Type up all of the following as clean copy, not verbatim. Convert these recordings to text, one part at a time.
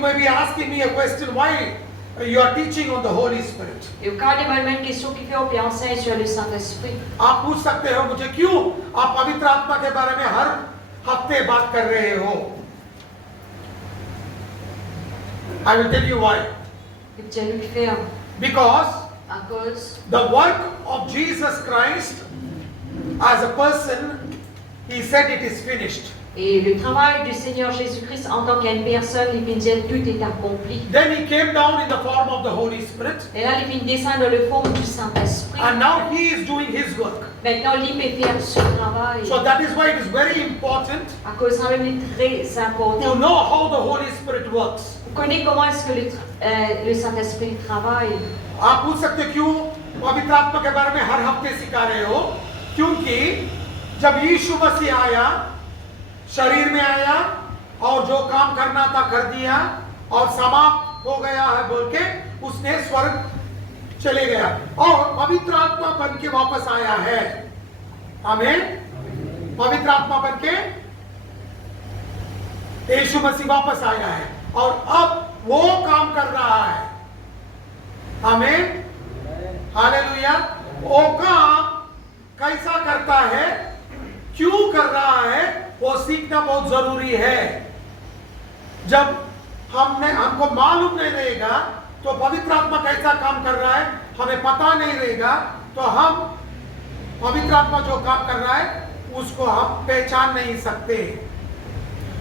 may be asking me a question, why you are teaching on the Holy Spirit? Et quand il y a une question qui fait on peut enseigner sur le Saint-Esprit. आप पूछ सकते हो मुझे क्यों आप पवित्र आत्मा के बारे में हर हफ्ते बात कर रहे हो? I will tell you why. Je vais te le faire. Because À cause the work of Jesus Christ as a person, he said it is finished. et le travail du Seigneur Jésus-Christ en tant qu'une personne, il vient dire tout est accompli. Then he came down in the form of the Holy Spirit, Et là, il vient descendre dans le forme du Saint-Esprit. and now he is doing his work. Maintenant, il peut faire ce travail. So that is why it is very important À cause ça même est très important. to know how the Holy Spirit works. Vous connaissez comment est-ce que le Saint-Esprit travaille? आप पूछ सकते हो, क्यों पवित्र आत्मा के बारे में हर हफ्ते सिखा रहे हो? क्योंकि जब यीशु मसीह आया, शरीर में आया और जो काम करना था कर दिया और समाप्त हो गया है बोल के उसने स्वर्ग चले गया और पवित्र आत्मा बन के वापस आया है। आमीन। पवित्र आत्मा बन के यीशु मसीह वापस आया है और अब वो काम कर रहा है। आमीन। हालेलुया। वो काम कैसा करता है, क्यों कर रहा है, वो सीखना बहुत जरूरी है। जब हमको मालूम नहीं रहेगा तो पवित्र आत्मा कैसा काम कर रहा है हमें पता नहीं रहेगा, तो हम पवित्र आत्मा जो काम कर रहा है उसको हम पहचान नहीं सकते।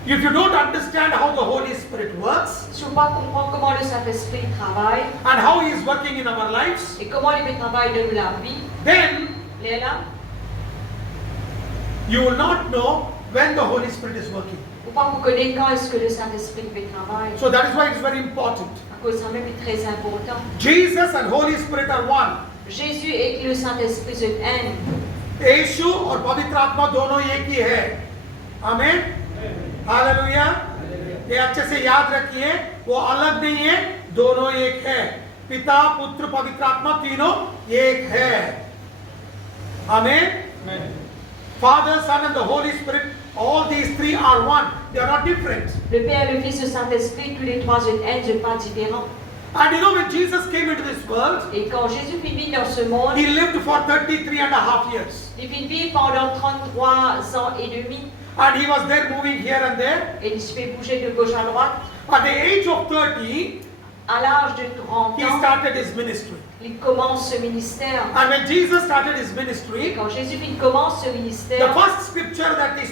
If you don't understand how the Holy Spirit works Si on ne comprend comment le Saint-Esprit travaille and how he is working in our lives, et comment il travaille dans la vie, then là, you will not know when the Holy Spirit is working. vous connaissez quand est-ce que le Saint-Esprit fait travail. So that is why it is very important. À cause ça même est très important. Jesus and Holy Spirit are one. Jésus et le Saint-Esprit sont un. यीशु और पवित्र आत्मा दोनों एक ही है। आमीन। हालेलुया। ये अच्छे से याद रखिए, वो अलग नहीं है, दोनों एक है। पिता पुत्र पवित्र आत्मा तीनों एक है। आमीन। Father, Son and the Holy Spirit, all these three are one. They are not different. Le Père, le Fils, le Saint-Esprit, tous les trois sont un, sont pas différents. And you know, when Jesus came into this world, Et quand Jésus vit dans ce monde, he lived for 33 and a half years. il vit pendant 33 ans et demi. And he was there moving here and there. Et il se fait bouger de gauche à droite. At the age of 30, À l'âge de 30 he ans, started his ministry. il commence ce ministère. And when Jesus started his Et ministry, quand Jésus commence ce the ministère, first scripture that is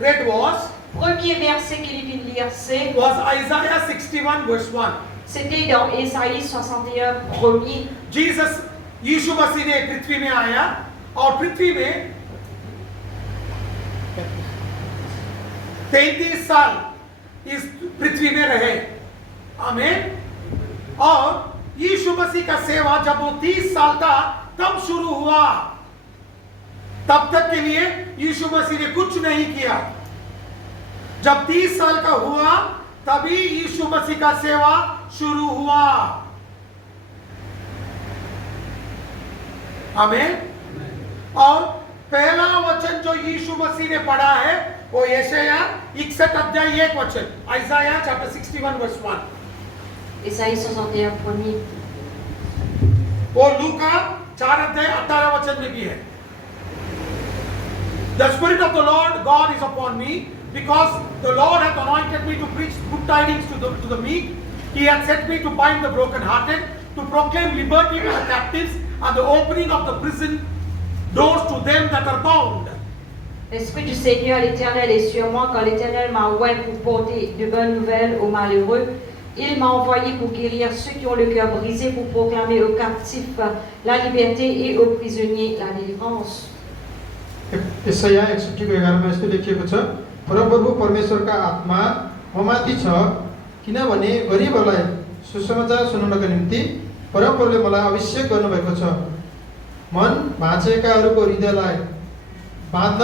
read was premier verset qu'il vient de lire, c'est Isaiah 61 verse 1. c'était dans Ésaïe 61, premier. Jesus, यीशु मसीह ने पृथ्वी में आया और पृथ्वी में 33 साल इस पृथ्वी में रहे। आमीन। और यीशु मसीह का सेवा जब वो 30 साल था तब शुरू हुआ। तब तक के लिए यीशु मसीह ने कुछ नहीं किया। जब 30 साल का हुआ तभी यीशु मसीह का सेवा शुरू हुआ। आमीन। और पहला वचन जो यीशु मसीह ने पढ़ा है वो यशाया 61 अध्याय 1 वचन, Isaiah chapter 61 verse 1। Ésaïe 61, premier. वो लूका 4 अध्याय 18 वचन में भी है। The Spirit of the Lord God is upon me, because the Lord hath anointed me to preach good tidings to the meek. He hath set me to bind the brokenhearted, to proclaim liberty to the captives, and the opening of the prison doors to them that are bound. L'Esprit du Seigneur l'Éternel est sur moi, quand l'Éternel m'a oint pour porter de bonnes nouvelles aux malheureux. Il m'a envoyé pour guérir ceux qui ont le cœur brisé, pour proclamer aux captifs la liberté et aux prisonniers la délivrance. यशाया 61 को 11 मा यस्तो लेखिएको छ, परमप्रभु परमेश्वरका आत्मा ममाथि छ, किनभने गरिबहरूलाई सुसमाचार सुनाउनका निम्ति परमप्रभुले मलाई अभिषेक गर्नुभएको छ। मन भाँचेकाहरूको हृदयलाई बाँध्न,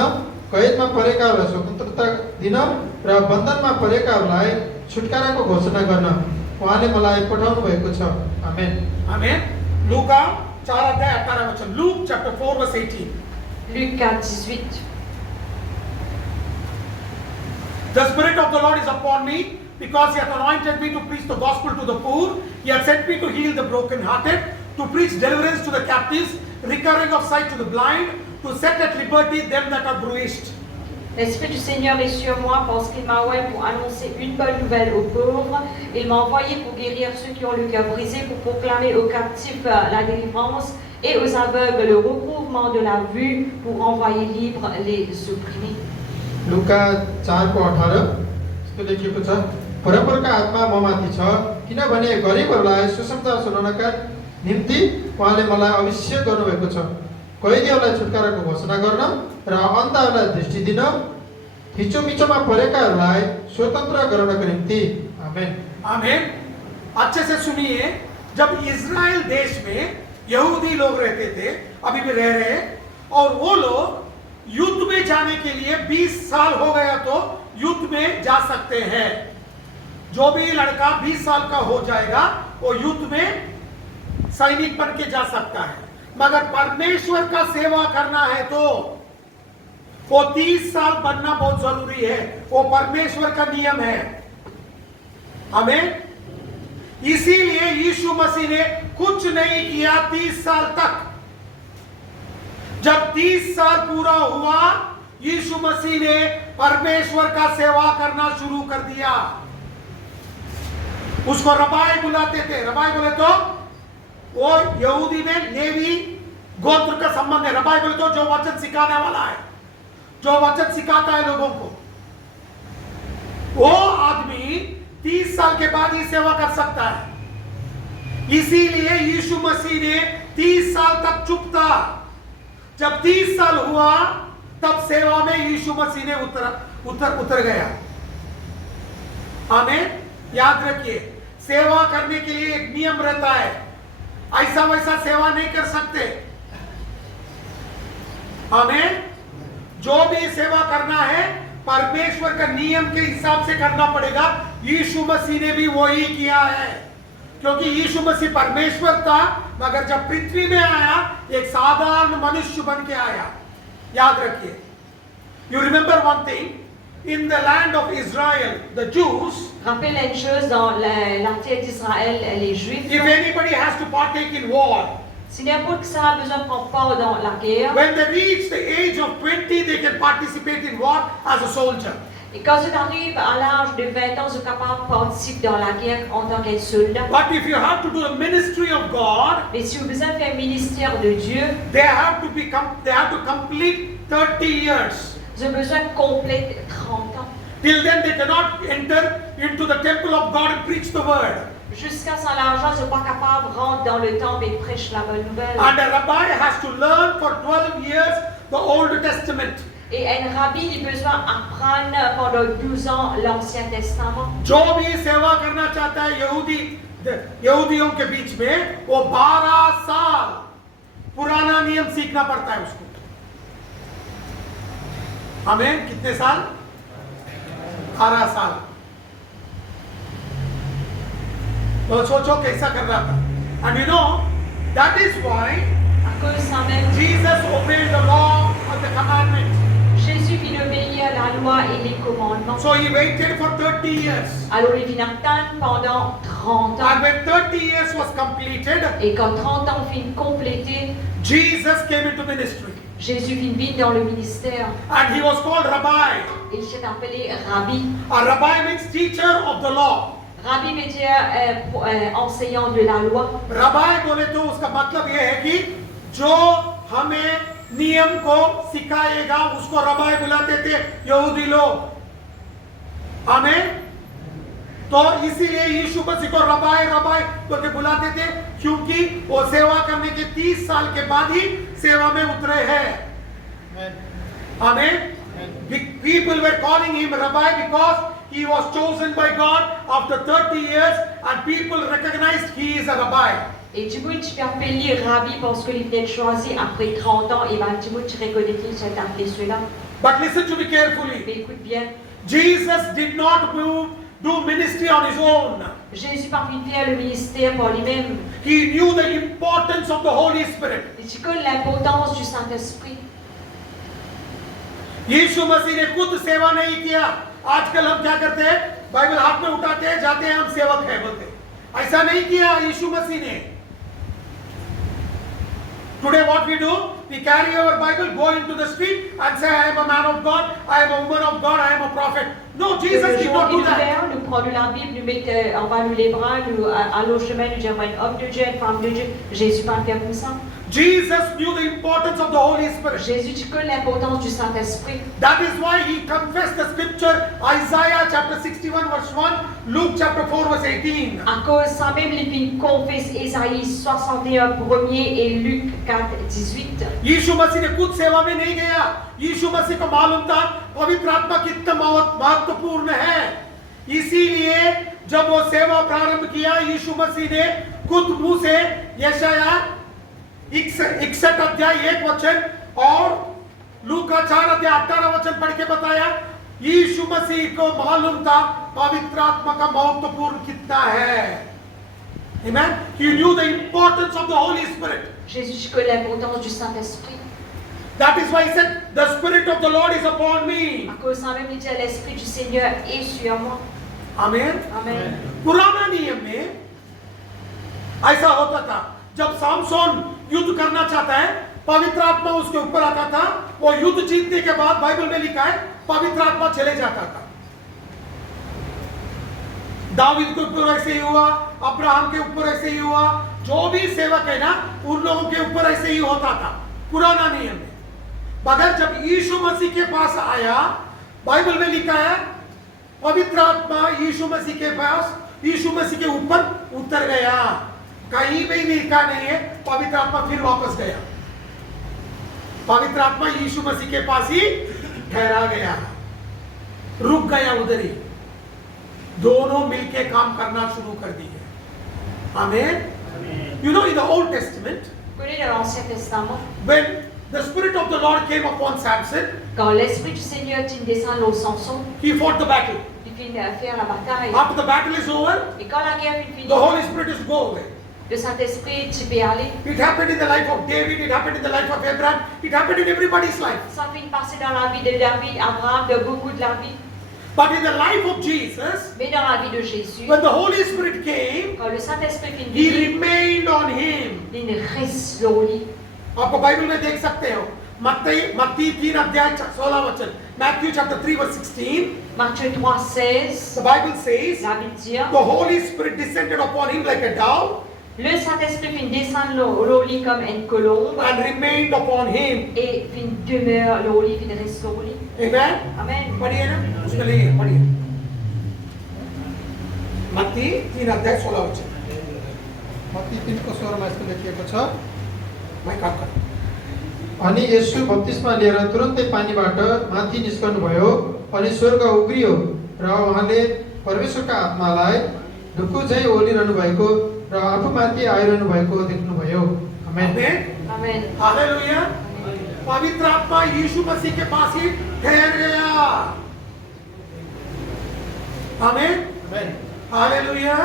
कैदमा परेकाहरूलाई स्वतन्त्रता दिन र बन्धनमा परेकाहरूलाई छुटकाराको घोषणा गर्न उहाँले मलाई पठाउनु भएको छ। आमेन। आमेन। लूका 4 अध्याय 18 वचन, Luke chapter 4 verse 18। Luc 4, 18. The Spirit of the Lord is upon me, because he hath anointed me to preach the gospel to the poor. He hath sent me to heal the brokenhearted, to preach deliverance to the captives, recovering of sight to the blind, to set at liberty them that are bruised. L'Esprit du Seigneur est sur moi parce qu'il m'a oint pour annoncer une bonne nouvelle aux pauvres. Il m'a envoyé pour guérir ceux qui ont le cœur brisé, pour proclamer aux captifs la délivrance et aux aveugles le recouvrement de la vue, pour envoyer libres les opprimés. लुका 4:18 यस्तो लेखिएको छ, परमेश्वरका आत्मा ममाथि छ, किनभने गरिबहरूलाई सुसमाचार सुनाउनका निम्ति उहाँले मलाई अभिषेक गर्नुभएको छ, कैदीहरूलाई छुटकाराको घोषणा गर्न र अन्धहरूलाई दृष्टि दिन, थिचोमिचोमा परेकाहरूलाई स्वतन्त्र गराउनको निम्ति। आमेन। आमेन। अच्छे से सुनिए, जब इजराइल देश में यहूदी लोग रहते थे, अभी भी रह रहे, और वो लोग युद्ध में जाने के लिए 20 साल हो गया तो युद्ध में जा सकते हैं। जो भी लड़का 20 साल का हो जाएगा वो युद्ध में सैनिक बन के जा सकता है, मगर परमेश्वर का सेवा करना है तो वो 30 साल बनना बहुत जरूरी है। वो परमेश्वर का नियम है। हमें इसीलिए यीशु मसीह ने कुछ नहीं किया 30 साल तक। जब 30 साल पूरा हुआ, यीशु मसीह ने परमेश्वर का सेवा करना शुरू कर दिया। उसको रबाई बुलाते थे। रबाई बोले तो वो यहूदी में लेवी गोत्र का संबंध है। रबाई बोले तो जो वचन सिखाने वाला है, जो वचन सिखाता है लोगों को। वो आदमी 30 साल के बाद ही सेवा कर सकता है। इसीलिए यीशु मसीह ने 30 साल तक चुप था। जब 30 साल हुआ तब सेवा में यीशु मसीह ने उतर गया। हमें याद रखिए, सेवा करने के लिए एक नियम रहता है। ऐसा वैसा सेवा नहीं कर सकते। हमें जो भी सेवा करना है परमेश्वर का नियम के हिसाब से करना पड़ेगा। यीशु मसीह ने भी वही किया है, क्योंकि यीशु मसीह परमेश्वर था, मगर जब पृथ्वी में आया एक साधारण मनुष्य बन के आया। याद रखिए, you remember one thing, in the land of Israel, the Jews, Rappelez une chose, dans la terre d'Israël, les Juifs, if anybody has to partake in war, si n'importe qui a besoin de prendre part dans la guerre, when they reach the age of 20, they can participate in war as a soldier. et quand ils arrivent à l'âge de 20 ans, ils sont capables de participer dans la guerre en tant qu'un soldat. But if you have to do the ministry of God, Mais si vous avez besoin de faire le ministère de Dieu, they have to complete 30 years. ils ont besoin de compléter 30 ans. Till then they cannot enter into the temple of God and preach the word. Jusqu'à son l'argent, ils ne sont pas capables de rentrer dans le temple et prêcher la bonne nouvelle. And a rabbi has to learn for 12 years the Old Testament. Et un rabbi, il a besoin d'apprendre pendant 12 ans l'Ancien Testament. जो भी सेवा करना चाहता है यहूदियों के बीच में, वो 12 साल पुराना नियम सीखना पड़ता है उसको। हमें कितने साल? 12 साल। तो सोचो कैसा कर रहा था। And you know, that is why À cause de ça même, Jesus obeyed the law and the commandment. Jésus vient obéir à la loi et les commandements. So he waited for 30 years. Alors il vient attendre pendant 30 ans. And when 30 years was completed, Et quand 30 ans finit complété, Jesus came into ministry. Jésus vient dans le ministère. And he was called Rabbi. Il s'est appelé Rabbi. A rabbi means teacher of the law. Rabbi veut dire enseignant de la loi. Rabbi बोले तो उसका मतलब ये है कि जो हमें नियम को सिखाएगा उसको रबाई बुलाते थे यहूदी लोग। हमें तो इसीलिए यीशु मसीह को रबाई बोल के बुलाते थे, क्योंकि वो सेवा करने के 30 साल के बाद ही सेवा में उतरे हैं। हमें people were calling him rabbi because he was chosen by God after 30 years and people recognized he is a rabbi. Et du coup, tu peux appeler Rabbi parce qu'il vient de choisir après 30 ans. Et bien, du coup, tu reconnais qu'il s'est appelé cela. But listen to me carefully. Mais écoute bien. Jesus did not do ministry on his own. Jésus parvient à faire le ministère par lui-même. He knew the importance of the Holy Spirit. Et tu connais l'importance du Saint-Esprit. यीशु मसीह ने खुद सेवा नहीं किया। आजकल हम क्या करते हैं? बाइबल हाथ में उठाते हैं, जाते हैं, हम सेवक हैं बोलते। ऐसा नहीं किया यीशु मसीह ने। Today what we do, we carry our Bible, go into the street and say, I am a man of God, I am a woman of God, I am a prophet. No, Jesus did not do that. Nous prenons la Bible, nous mettons, on va nous les bras, nous allons au chemin, nous disons un homme de Dieu, une femme de Dieu. Jésus pas fait comme ça. Jesus knew the importance of the Holy Spirit. Jésus connaît l'importance du Saint-Esprit. That is why he confessed the scripture, Isaiah chapter 61 verse 1, Luke chapter 4 verse 18. À cause ça même, il confesse Ésaïe 61 premier et Luc 4 18. यीशु मसीह ने खुद सेवा में नहीं गया। यीशु मसीह को मालूम था पवित्र आत्मा कितना महत्वपूर्ण है। इसीलिए जब वो सेवा प्रारंभ किया, यीशु मसीह ने खुद मुंह से यशाया 61 अध्याय 1 वचन और लूका 4 अध्याय 18 वचन पढ़ के बताया। यीशु मसीह को मालूम था पवित्र आत्मा का महत्वपूर्ण कितना है। Amen. He knew the importance of the Holy Spirit. Jésus connaît l'importance du Saint-Esprit. That is why he said, the Spirit of the Lord is upon me. À cause ça même, il dit l'Esprit du Seigneur est sur moi. Amen. Amen. पुराना नियम में ऐसा होता था, जब सामसोन युद्ध करना चाहता है, पवित्र आत्मा उसके ऊपर आता था। वो युद्ध जीतने के बाद बाइबल में लिखा है पवित्र आत्मा चले जाता था। दाऊद के ऊपर ऐसे ही हुआ, अब्राहम के ऊपर ऐसे ही हुआ, जो भी सेवक है ना, उन लोगों के ऊपर ऐसे ही होता था पुराना नियम में। मगर जब यीशु मसीह के पास आया, बाइबल में लिखा है पवित्र आत्मा यीशु मसीह के पास, यीशु मसीह के ऊपर उतर गया। कहीं भी लिखा नहीं है पवित्र आत्मा फिर वापस गया। पवित्र आत्मा यीशु मसीह के पास ही ठहरा गया, रुक गया उधर ही। दोनों मिलके काम करना शुरू कर दिए। आमीन। You know, in the Old Testament, Vous connaissez dans l'Ancien Testament, when the Spirit of the Lord came upon Samson, quand l'Esprit du Seigneur descend au Samson, he fought the battle. il finit à faire la bataille. After the battle is over, Et quand la guerre est finie, the Holy Spirit is go away. le Saint-Esprit, tu peux aller. It happened in the life of David, it happened in the life of Abraham, it happened in everybody's life. Ça finit passer dans la vie de David, Abraham, de beaucoup de la vie. But in the life of Jesus, Mais dans la vie de Jésus, when the Holy Spirit came, quand le Saint-Esprit he finit, remained on him. il reste au lit. आपको बाइबल में देख सकते हो, मत्ती 3 अध्याय 16 वचन, Matthew chapter 3 verse 16, Matthieu 3:16, the Bible says, la Bible dit, the Holy Spirit descended upon him like a dove le Saint-Esprit finit descendre au lit comme une colombe and remained upon him. et finit demeure au lit, finit reste au lit. Amen. Amen. पढ़िए ना, उसमें नहीं है, पढ़िए। मत्ती 3 अध्याय 16 वचन। मत्ती 3 को 16 मा यस्तो लेखिएको छ, मैं काम कर। अनि येशू बप्तिस्मा लिएर तुरन्तै पानीबाट माथि निस्कनु भयो अनि स्वर्ग उग्रियो र उहाँले परमेश्वरका आत्मालाई ढुक्कु झैँ ओलिरहनु भएको र आफूमाथि आइरहनु भएको देख्नुभयो। आमेन। Amen. Amen. हालेलुया। पवित्र आत्मा यीशु मसीह के पास ही ठहर गया। आमीन। हालेलुया।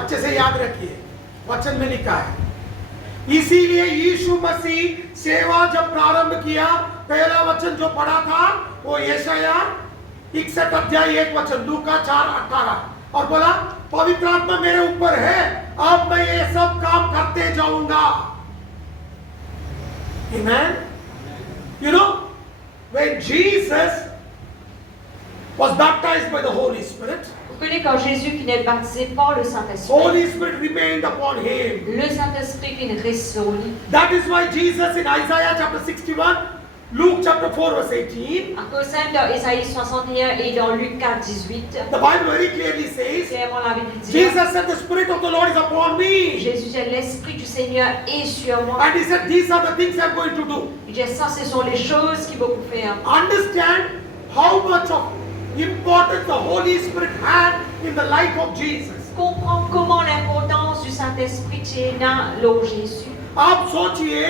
अच्छे से याद रखिए, वचन में लिखा है। इसीलिए यीशु मसीह सेवा जब प्रारंभ किया, पहला वचन जो पढ़ा था वो यशाया 61 अध्याय 1 वचन, लूका 4:18, और बोला पवित्र आत्मा मेरे ऊपर है, अब मैं ये सब काम करते जाऊंगा। Amen. You know, when Jesus was baptized by the Holy Spirit, Vous connaissez quand Jésus finit d'être baptisé par le Saint-Esprit, Holy Spirit remained upon him. le Saint-Esprit finit reste au lit. That is why Jesus in Isaiah chapter 61, Luke chapter 4 verse 18, À cause ça, dans Ésaïe 61 et dans Luc 4, 18, the Bible very clearly says, clairement la Bible dit, Jesus said, the Spirit of the Lord is upon me. Jésus dit, l'Esprit du Seigneur est sur moi. And he said, these are the things I'm going to do. Il dit, ça, ce sont les choses qu'il va vous faire. Understand how much of importance the Holy Spirit had in the life of Jesus. Comprendre comment l'importance du Saint-Esprit est dans l'eau Jésus. आप सोचिए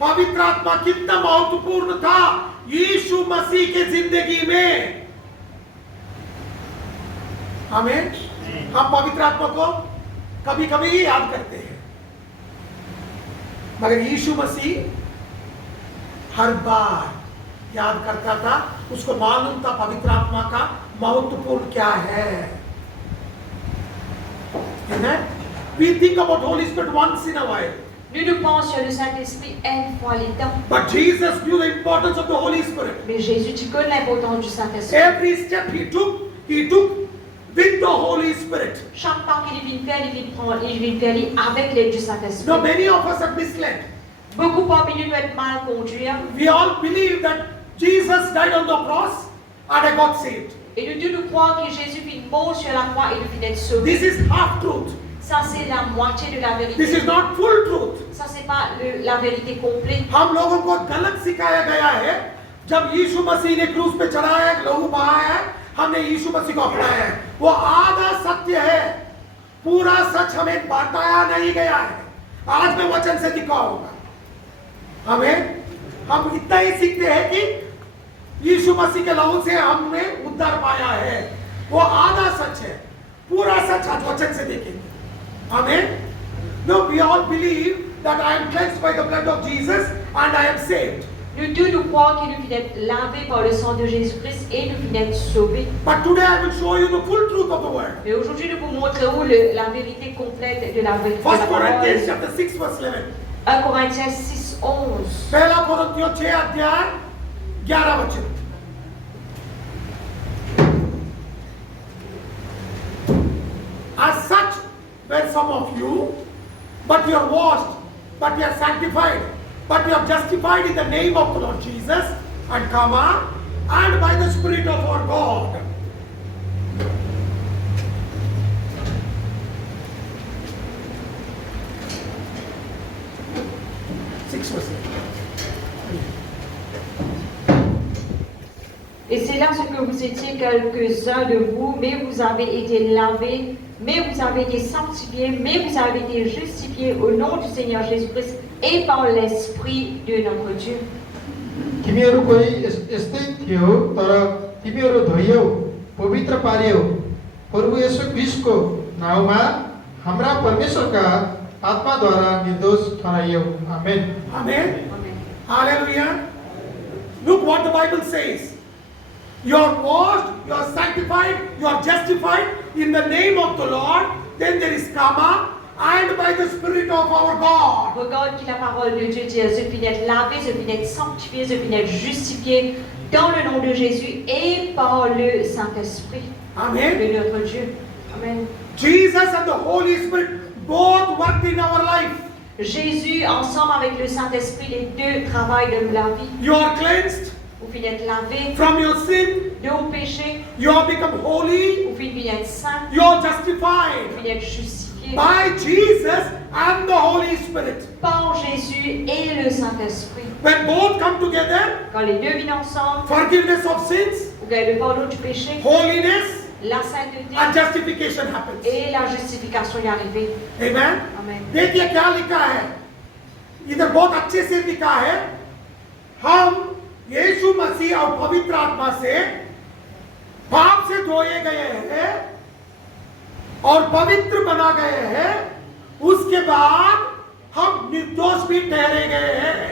पवित्र आत्मा कितना महत्वपूर्ण था यीशु मसीह के जिंदगी में। आमीन। हम पवित्र आत्मा को कभी कभी ही याद करते हैं, मगर यीशु मसीह हर बार याद करता था। उसको मालूम था पवित्र आत्मा का महत्वपूर्ण क्या है? Amen? We think about Holy Spirit once in a while. Nous nous pensons sur le Saint-Esprit une fois les temps. But Jesus knew the importance of the Holy Spirit. Mais Jésus, tu connais l'importance du Saint-Esprit. Every step he took with the Holy Spirit. Chaque pas qu'il vient faire, il vient faire avec l'aide du Saint-Esprit. Now many of us are misled. Beaucoup parmi nous être mal conduits. We all believe that Jesus died on the cross and I got saved. Et nous tous nous croyons que Jésus vit mort sur la croix et nous finit d'être sauvés. This is half truth. Ça, c'est la moitié de la This vérité. is not full truth. Ça, c'est pas la vérité complète. हम लोगों को गलत सिखाया गया है। जब यीशु मसीह ने क्रूस पे चढ़ाया, लहू बहाया, हमने यीशु मसीह को अपनाया है। वो आधा सत्य है, पूरा सच हमें बताया नहीं गया है। आज मैं वचन से दिखाऊंगा। हम इतना ही सीखते हैं कि यीशु मसीह के लहू से हमने उद्धार पाया है। वो आधा सच है, पूरा सच आज वचन से देखेंगे। Amen. No, we all believe that I am cleansed by the blood of Jesus and I am saved. Nous tous nous croyons que nous finissons d'être lavés par le sang de Jésus-Christ et nous finissons d'être sauvés. But today I will show you the full truth of the word. Mais aujourd'hui, nous vous montrerons la vérité complète de la vérité. 1 Corinthians chapter 6 verse 11. 1 Corinthiens 6, 11. पहला कोरिन्थियों 6 अध्याय 11 वचन। As such were some of you, but you are washed, but you are sanctified, but you are justified in the name of the Lord Jesus and and by the Spirit of our God. Et c'est là ce que vous étiez quelques-uns de vous, mais vous avez été lavés, mais vous avez été sanctifiés, mais vous avez été justifiés au nom du Seigneur Jésus-Christ et par l'Esprit de notre Dieu. तिमीहरू कोही यस्तै थियो तर तिमीहरू धोइयौ पवित्र पारियौ प्रभु येशू ख्रीष्टको नाउँमा हाम्रा परमेश्वरका आत्माद्वारा निर्दोष ठहराइयौ आमेन Amen. Amen. Hallelujah. Look what the Bible says. You are washed, you are sanctified, you are justified in the name of the Lord. Then there is karma, and by the Spirit of our God. Regarde que la parole de Dieu dit, je finis d'être lavé, je finis d'être sanctifié, je finis d'être justifié dans le nom de Jésus et par le Saint-Esprit Amen. de notre Dieu. Amen. Jesus and the Holy Spirit both worked in our life. Jésus, ensemble avec le Saint-Esprit, les deux travaillent de la vie. You are cleansed Vous finissez d'être lavé from your sin. de vos péchés, You have become holy. vous finissez d'être saint, You are vous justified finissez d'être justifié by Jesus and the Holy Spirit. par Jésus et le Saint-Esprit. When both come together, Quand les deux viennent ensemble, forgiveness of sins, vous gagnez le pardon du péché, holiness, la sainteté and justification happens. et la justification est arrivée. Amen. Amen. देखिए क्या लिखा है, इधर बहुत अच्छे से लिखा है, हम यीशु मसीह और पवित्र आत्मा से पाप से धोए गए हैं और पवित्र बना गए हैं, उसके बाद हम निर्दोष भी ठहरे गए हैं।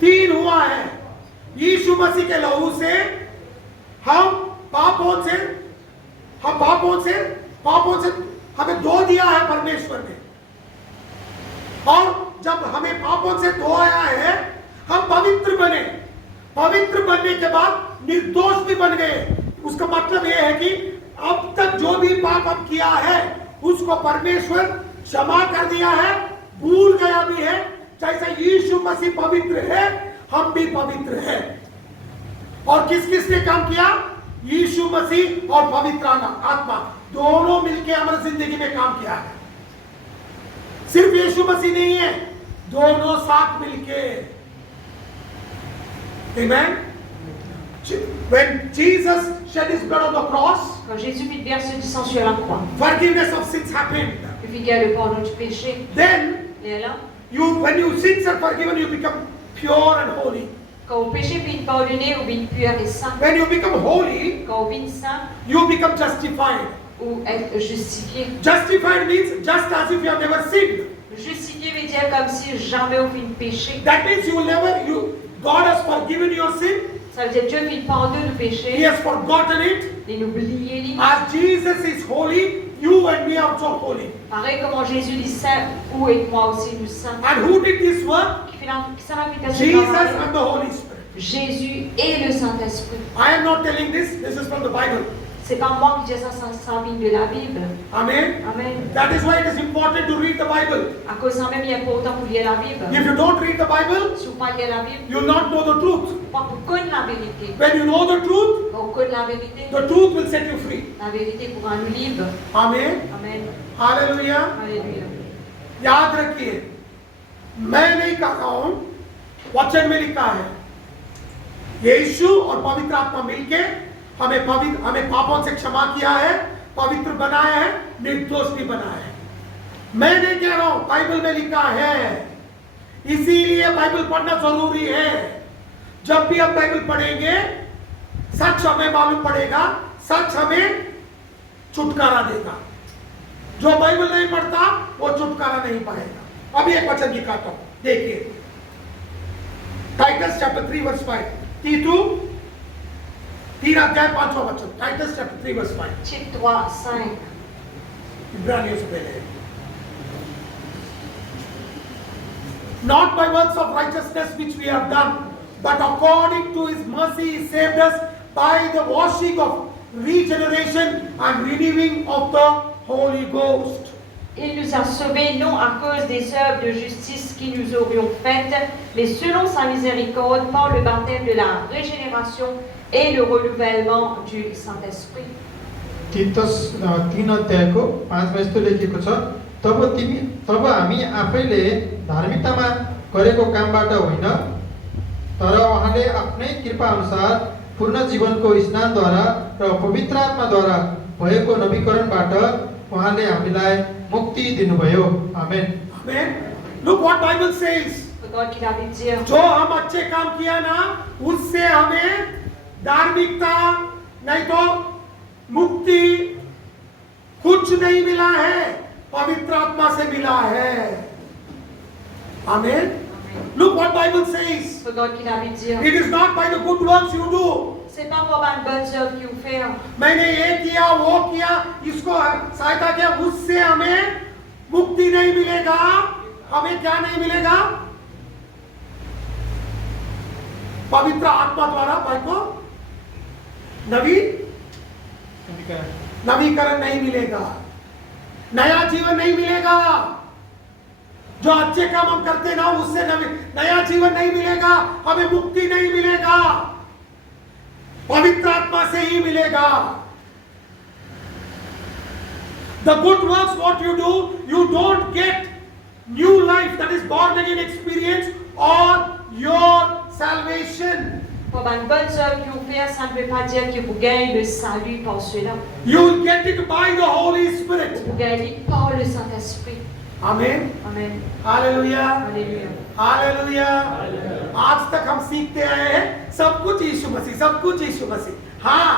3 हुआ है, यीशु मसीह के लहू से हम पापों से हमें धो दिया है परमेश्वर ने, और जब हमें पापों से धोया है हम पवित्र बने। पवित्र बनने के बाद निर्दोष भी बन गए। उसका मतलब यह है कि अब तक जो भी पाप हम किया है उसको परमेश्वर क्षमा कर दिया है, भूल गया भी है। जैसा यीशु मसीह पवित्र है, हम भी पवित्र हैं। और किस किस ने काम किया? यीशु मसीह और पवित्र आत्मा दोनों मिलकर हमारी जिंदगी में काम किया है। सिर्फ यीशु मसीह नहीं है, दोनों साथ मिलके। Amen. When Jesus shed his blood on the cross, Quand Jésus fit verser du sang sur la croix, forgiveness of sins happened. il fit gagner le pardon du péché. Then Et là, when your sins are forgiven, you become pure and holy. quand au péché vient pardonné, ou vient pur et saint. When you become holy, Quand on vient saint, you become justified. ou être justifié. Justified means just as if you have never sinned. Justifié veut dire comme si jamais on fait péché. That means God has forgiven your sin Ça veut dire Dieu fit part de nos He péchés has forgotten it. et n'oubliez-les. As Jesus is holy, you and me are also holy. Pareil comment Jésus dit saint, vous et moi aussi nous saints. And who did this work? Qui s'en a fait ce Jesus travail? and the Holy Spirit. Jésus et le Saint-Esprit. I am not telling this is from the Bible. C'est pas moi qui dis ça, ça vient de la Bible. Amen. Amen. That is why it is important to read the Bible. À cause de ça même, il est important pour lire la Bible. If you don't read the Bible, Si vous ne lisez pas la Bible, you will not know the truth. pas pour connaître la vérité. When you know the truth, Pour connaître la vérité, the truth will set you free. la vérité pour rendre libre. Amen. Amen. Hallelujah. Alléluia. याद रखिए, मैं नहीं कह रहा हूं, वचन में लिखा है यीशु और पवित्र आत्मा मिलके हमें पापों से क्षमा किया है, पवित्र बनाया है, निर्दोष भी बनाया है। मैं नहीं कह रहा हूं, बाइबल में लिखा है। इसीलिए बाइबल पढ़ना जरूरी है। जब भी हम बाइबल पढ़ेंगे, सच हमें मालूम पड़ेगा, सच हमें छुटकारा देगा। जो बाइबल नहीं पढ़ता वो छुटकारा नहीं पाएगा। अभी एक वचन दिखाता हूं, देखिए टाइटस चैप्टर 3 वर्स 5। तीतु 3 अध्याय 5वां वचन, टाइटस चैप्टर 3 वर्स 5। Tite 3, 5. इब्रानियों से पहले। Not by works of righteousness which we have done, but according to his mercy he saved us by the washing of regeneration and renewing of the Holy Ghost. Il nous a sauvés non à cause des œuvres de justice qui nous aurions faites, mais selon sa miséricorde par le baptême de la régénération et le renouvellement du Saint-Esprit. तीतस 3 अध्यायको 5 मा यस्तो लेखिएको छ, तब हामी आफैले धार्मिकतामा गरेको कामबाट होइन, तर उहाँले आफ्नै कृपा अनुसार पूर्ण जीवनको स्नानद्वारा र पवित्र आत्माद्वारा भएको नवीकरणबाट उहाँले हामीलाई मुक्ति दिनुभयो। आमेन। Amen. Look what Bible says. Regarde qu'il a dit dire, जो हम अच्छे काम किया ना, उससे हमें धार्मिकता नहीं तो मुक्ति कुछ नहीं मिला है, पवित्र आत्मा से मिला है। Amen. Look what Bible says. regarde qu'il a dit dire, It is not by the good works you do. c'est pas pour une bonne œuvre qu'il vous fait. मैंने ये किया, वो किया, इसको सहायता किया, उससे हमें मुक्ति नहीं मिलेगा। हमें क्या नहीं मिलेगा? पवित्र आत्मा द्वारा भाई को नवीकरण नहीं मिलेगा, नया जीवन नहीं मिलेगा। जो अच्छे काम हम करते ना, उससे नया जीवन नहीं मिलेगा, हमें मुक्ति नहीं मिलेगा, पवित्र आत्मा से ही मिलेगा। The good works what you do, you don't get new life, that is born again experience or your salvation. Pour une bonne œuvre qu'il vous fait, ça ne veut pas dire que vous gagnez le salut par cela. You will get it by the Holy Spirit. Vous gagnez par le Saint-Esprit. Amen. Amen. Hallelujah. Alléluia. Hallelujah. आज तक हम सीखते आए हैं सब कुछ यीशु मसीह, सब कुछ यीशु मसीह। हाँ,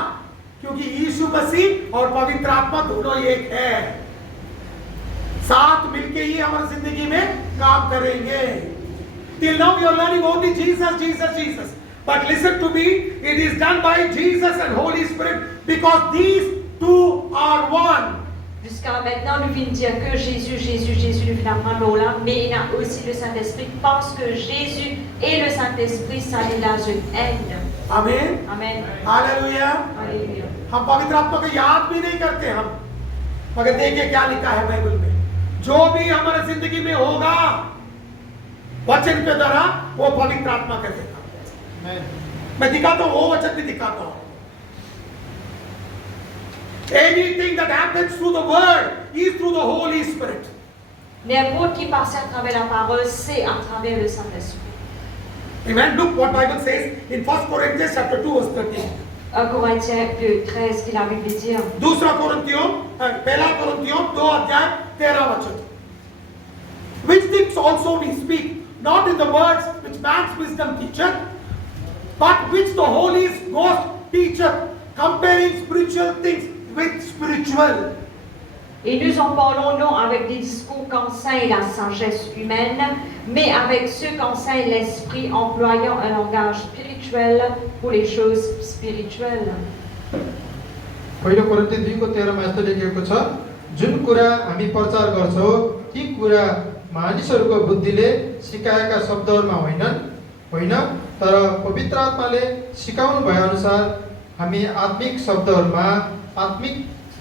क्योंकि यीशु मसीह और पवित्र आत्मा दोनों एक है, साथ मिलके ही हमारी जिंदगी में काम करेंगे। Till now we are learning only Jesus, Jesus, Jesus. But listen to me, it is done by Jesus and Holy Spirit because these two are one. Jusqu'à maintenant, nous venons dire que Jésus, nous venons apprendre là, mais il y a aussi le Saint-Esprit parce que Jésus et le Saint-Esprit sont dans une haine. Amen. Amen. Hallelujah. Alléluia. हम पवित्र आत्मा को याद भी नहीं करते हम, मगर देखिए क्या लिखा है बाइबल में, जो भी हमारे जिंदगी में होगा वचन के द्वारा वो पवित्र आत्मा करेगा। मैं दिखाता हूँ, वो वचन भी दिखाता हूँ। Anything that happens through the word is through the Holy Spirit. N'importe qui passe à travers la parole, c'est à travers le Saint-Esprit. Amen. Look what Bible says in 1 Corinthians chapter 2 verse 13. 1 Corinthiens 2, 13, qui la Bible dit. दूसरा कोरिन्थियों, पहला कोरिन्थियों 2 अध्याय 13 वचन। Which things also we speak, not in the words which man's wisdom teacheth, but which the Holy Ghost teacheth, comparing spiritual things with spiritual. Et nous en parlons non avec des discours qu'enseigne la sagesse humaine, mais avec ceux qu'enseigne l'Esprit, employant un langage spirituel spirituel pour les choses spirituelles. पहिलो कोरिन्थी 2 को 13 मा यस्तो लेखिएको छ, जुन कुरा हामी प्रचार गर्छौं ती कुरा मानिसहरूको बुद्धिले सिकाएका शब्दहरूमा होइन, तर पवित्र आत्माले सिकाउनु भए अनुसार हामी आत्मिक शब्दहरूमा आत्मिक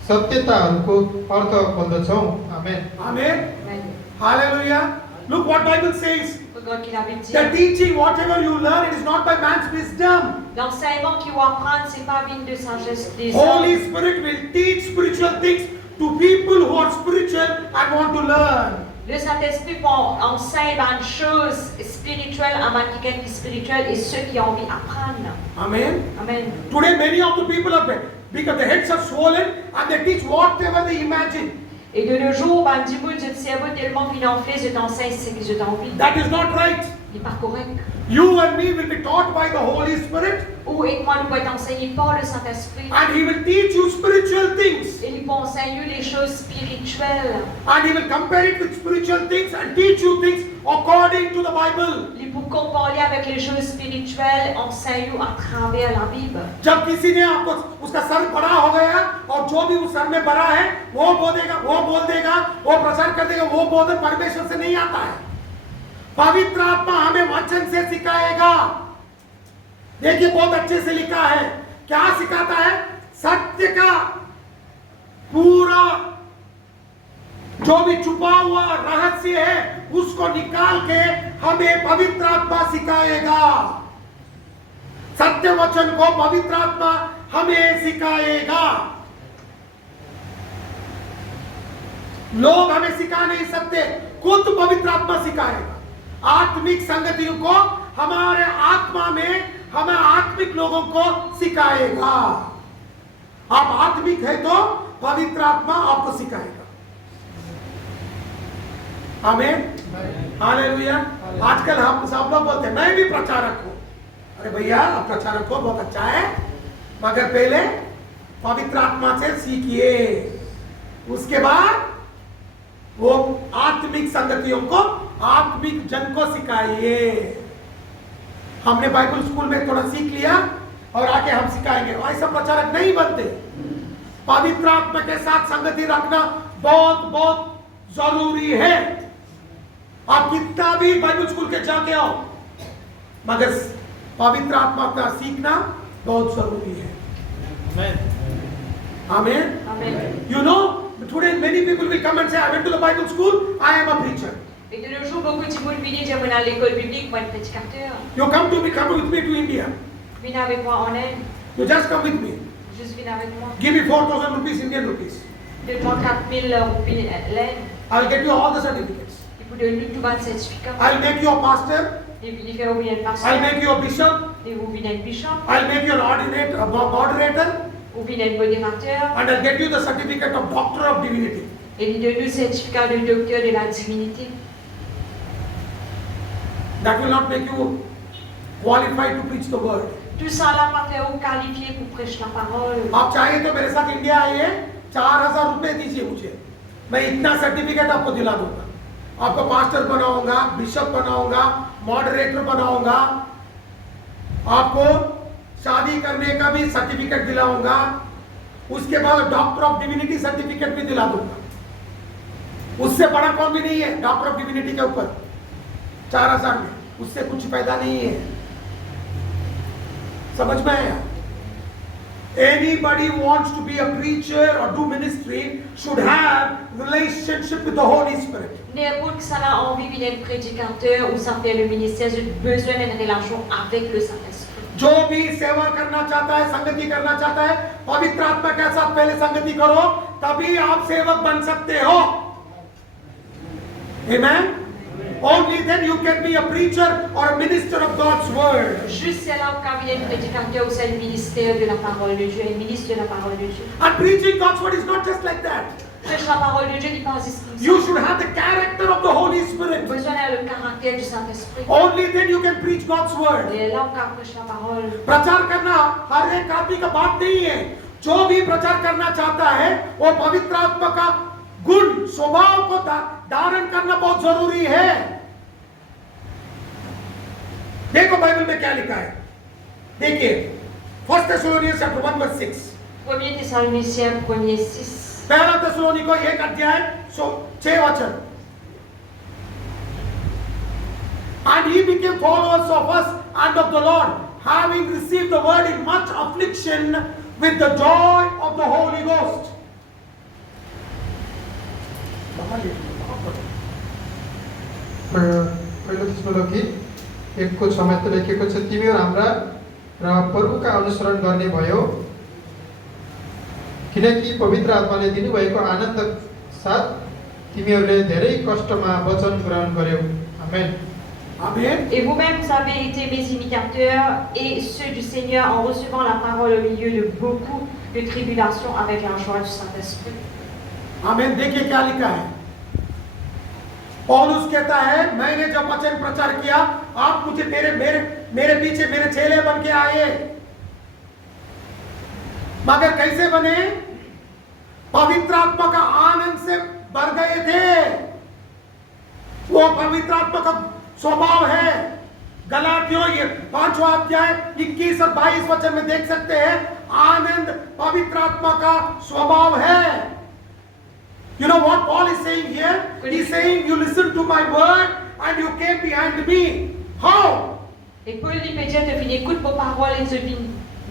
सत्यताहरूको अर्थ खोल्दछौं। आमेन। Amen. Amen. Hallelujah. Look what Bible says. Regarde qu'il avait dit. The teaching, whatever you learn, it is not by man's wisdom. L'enseignement qu'ils vont apprendre, c'est pas vigne de sagesse des Holy hommes. Spirit will teach spiritual things to people who are spiritual and want to learn. Le Saint-Esprit enseigne une chose spirituelle à quelqu'un qui est spirituel et ceux qui ont envie d'apprendre. Amen. Amen. Today, many of the people are because the heads are swollen and they teach whatever they imagine. Et de nos jours, du bout, je te sais tellement qu'il enflé, je t'enseigne ce que je t'envie. That is not right. Il n'est pas correct. You and me will be taught by the Holy Spirit, Ou et moi, nous pouvons être enseignés par le Saint-Esprit. and He will teach you spiritual things. Et il peut enseigner les choses spirituelles. And He will compare it with spiritual things and teach you things according to the Bible. Il peut comparer avec les choses spirituelles, enseigner à travers la Bible. जब किसी ने आपको उसका सर बड़ा हो गया और जो भी उस सर में बड़ा है वो बोल देगा, वो प्रचार कर देगा, वो बोधन परमेश्वर से नहीं आता है। पवित्र आत्मा हमें वचन से सिखाएगा। देखिए बहुत अच्छे से लिखा है, क्या सिखाता है? सत्य का पूरा जो भी छुपा हुआ रहस्य है उसको निकाल के हमें पवित्र आत्मा सिखाएगा। सत्य वचन को पवित्र आत्मा हमें सिखाएगा। लोग हमें सिखा नहीं सकते, खुद पवित्र आत्मा सिखाएगा। आत्मिक संगतियों को हमारे आत्मा में हमें आत्मिक लोगों को सिखाएगा। आप आत्मिक है तो पवित्र आत्मा आपको सिखाएगा। आमीन। हालेलुया। आजकल हम सब लोग बोलते हैं मैं भी प्रचारक हूं। अरे भैया आप प्रचारक हो, बहुत अच्छा है, मगर पहले पवित्र आत्मा से सीखिए, उसके बाद वो आत्मिक संगतियों को आत्मिक जन को सिखाइए। हमने बाइबल स्कूल में थोड़ा सीख लिया और आके हम सिखाएंगे, ऐसा प्रचारक नहीं बनते। पवित्र आत्मा के साथ संगति रखना बहुत बहुत जरूरी है। आप कितना भी बाइबल स्कूल के जाके आओ, मगर पवित्र आत्मा का सीखना बहुत जरूरी है। आमीन। Amen. You know, today many people will come and say, I went to the Bible school, I am a preacher. Et de nos jours, beaucoup de gens viennent dire, je vais à l'école biblique, moi, je suis prédicateur. You come with me to India. Viens avec moi en Inde. You just come with me. Juste viens avec moi. Give me 4,000 rupees, Indian rupees. Donne-moi 4 000 roupies l'Inde. I'll get you all the certificates. Il faut donner tout le certificat. I'll make you a pastor. Il fait oublier un pasteur. I'll make you a bishop. Et vous venez un bishop. I'll make you an ordinator, a moderator. Ou venez un modérateur. And I'll get you the certificate of Doctor of Divinity. Et il donne le certificat de docteur de la divinité. That will not make you qualified to preach the word. Tout ça là pas fait vous qualifier pour prêcher la parole. आप चाहिए तो मेरे साथ इंडिया आइए, 4,000 रुपए दीजिए मुझे, मैं इतना सर्टिफिकेट आपको दिला दूंगा। आपको पास्टर बनाऊंगा, बिशप बनाऊंगा, मॉडरेटर बनाऊंगा, आपको शादी करने का भी सर्टिफिकेट दिलाऊंगा, उसके बाद डॉक्टर ऑफ डिविनिटी सर्टिफिकेट भी दिला दूंगा। उससे बड़ा कौन भी नहीं है डॉक्टर ऑफ डिविनिटी के ऊपर 4,000 में, उससे कुछ फायदा नहीं है। समझ में आया? Anybody wants to be a preacher or do ministry should have relationship with the Holy Spirit. N'importe qui a envie d'être prédicateur ou ça fait le ministère, j'ai besoin d'une relation avec le Saint-Esprit. जो भी सेवा करना चाहता है, संगति करना चाहता है, पवित्र आत्मा के साथ पहले संगति करो, तभी आप सेवक बन सकते हो। Amen. Only then you can be a preacher or a minister of God's word. Juste c'est là où quand il est prédicateur ou c'est le ministère de la parole de Dieu, un ministre de la parole de Dieu. And preaching God's word is not just like that. Prêche la parole de Dieu n'est pas juste comme ça. You should have the character of the Holy Spirit. Besoin d'avoir le caractère du Saint-Esprit. Only then you can preach God's word. Et là où quand prêche la parole. प्रचार करना हर एक आदमी का बात नहीं है। जो भी प्रचार करना चाहता है वो पवित्र आत्मा का गुण स्वभाव को धारण करना बहुत जरूरी है। देखो बाइबल में क्या लिखा है, देखिए 1 Thessalonians chapter 1 verse 6. 1 Thessaloniciens 1:6. पहला थिस्सलुनीको 1 अध्याय 6 वचन. And he became followers of us and of the Lord, having received the word in much affliction with the joy of the Holy Ghost. पहिलो थिस्सलुनीकी 1को 6मा यस्तो लेखेको छ, तिमीहरू हाम्रा र प्रभुका अनुसरण गर्ने भयो, किनकि पवित्र आत्माले दिनुभएको आनन्द साथ तिमीहरूले धेरै कष्टमा वचन ग्रहण गर्यौ. आमेन. Amen. Et vous-même, vous avez été mes imitateurs et ceux du Seigneur en recevant la parole au milieu de beaucoup de tribulations avec la joie du Saint-Esprit. आमेन. देखिए क्या लिखा है. पौलुस कहता है, मैंने जब वचन प्रचार किया, आप मुझे मेरे पीछे मेरे चेले बन के आए. मगर कैसे बने? पवित्र आत्मा का आनंद से भर गए थे. वो पवित्र आत्मा का स्वभाव है. गलातियों ये 5वां अध्याय 21 और 22 वचन में देख सकते हैं. आनंद पवित्र आत्मा का स्वभाव है. You know what Paul is saying here? He's saying, you listen to my word and you came behind me. How? Et Paul dit, Pédia te dit, écoute vos paroles et te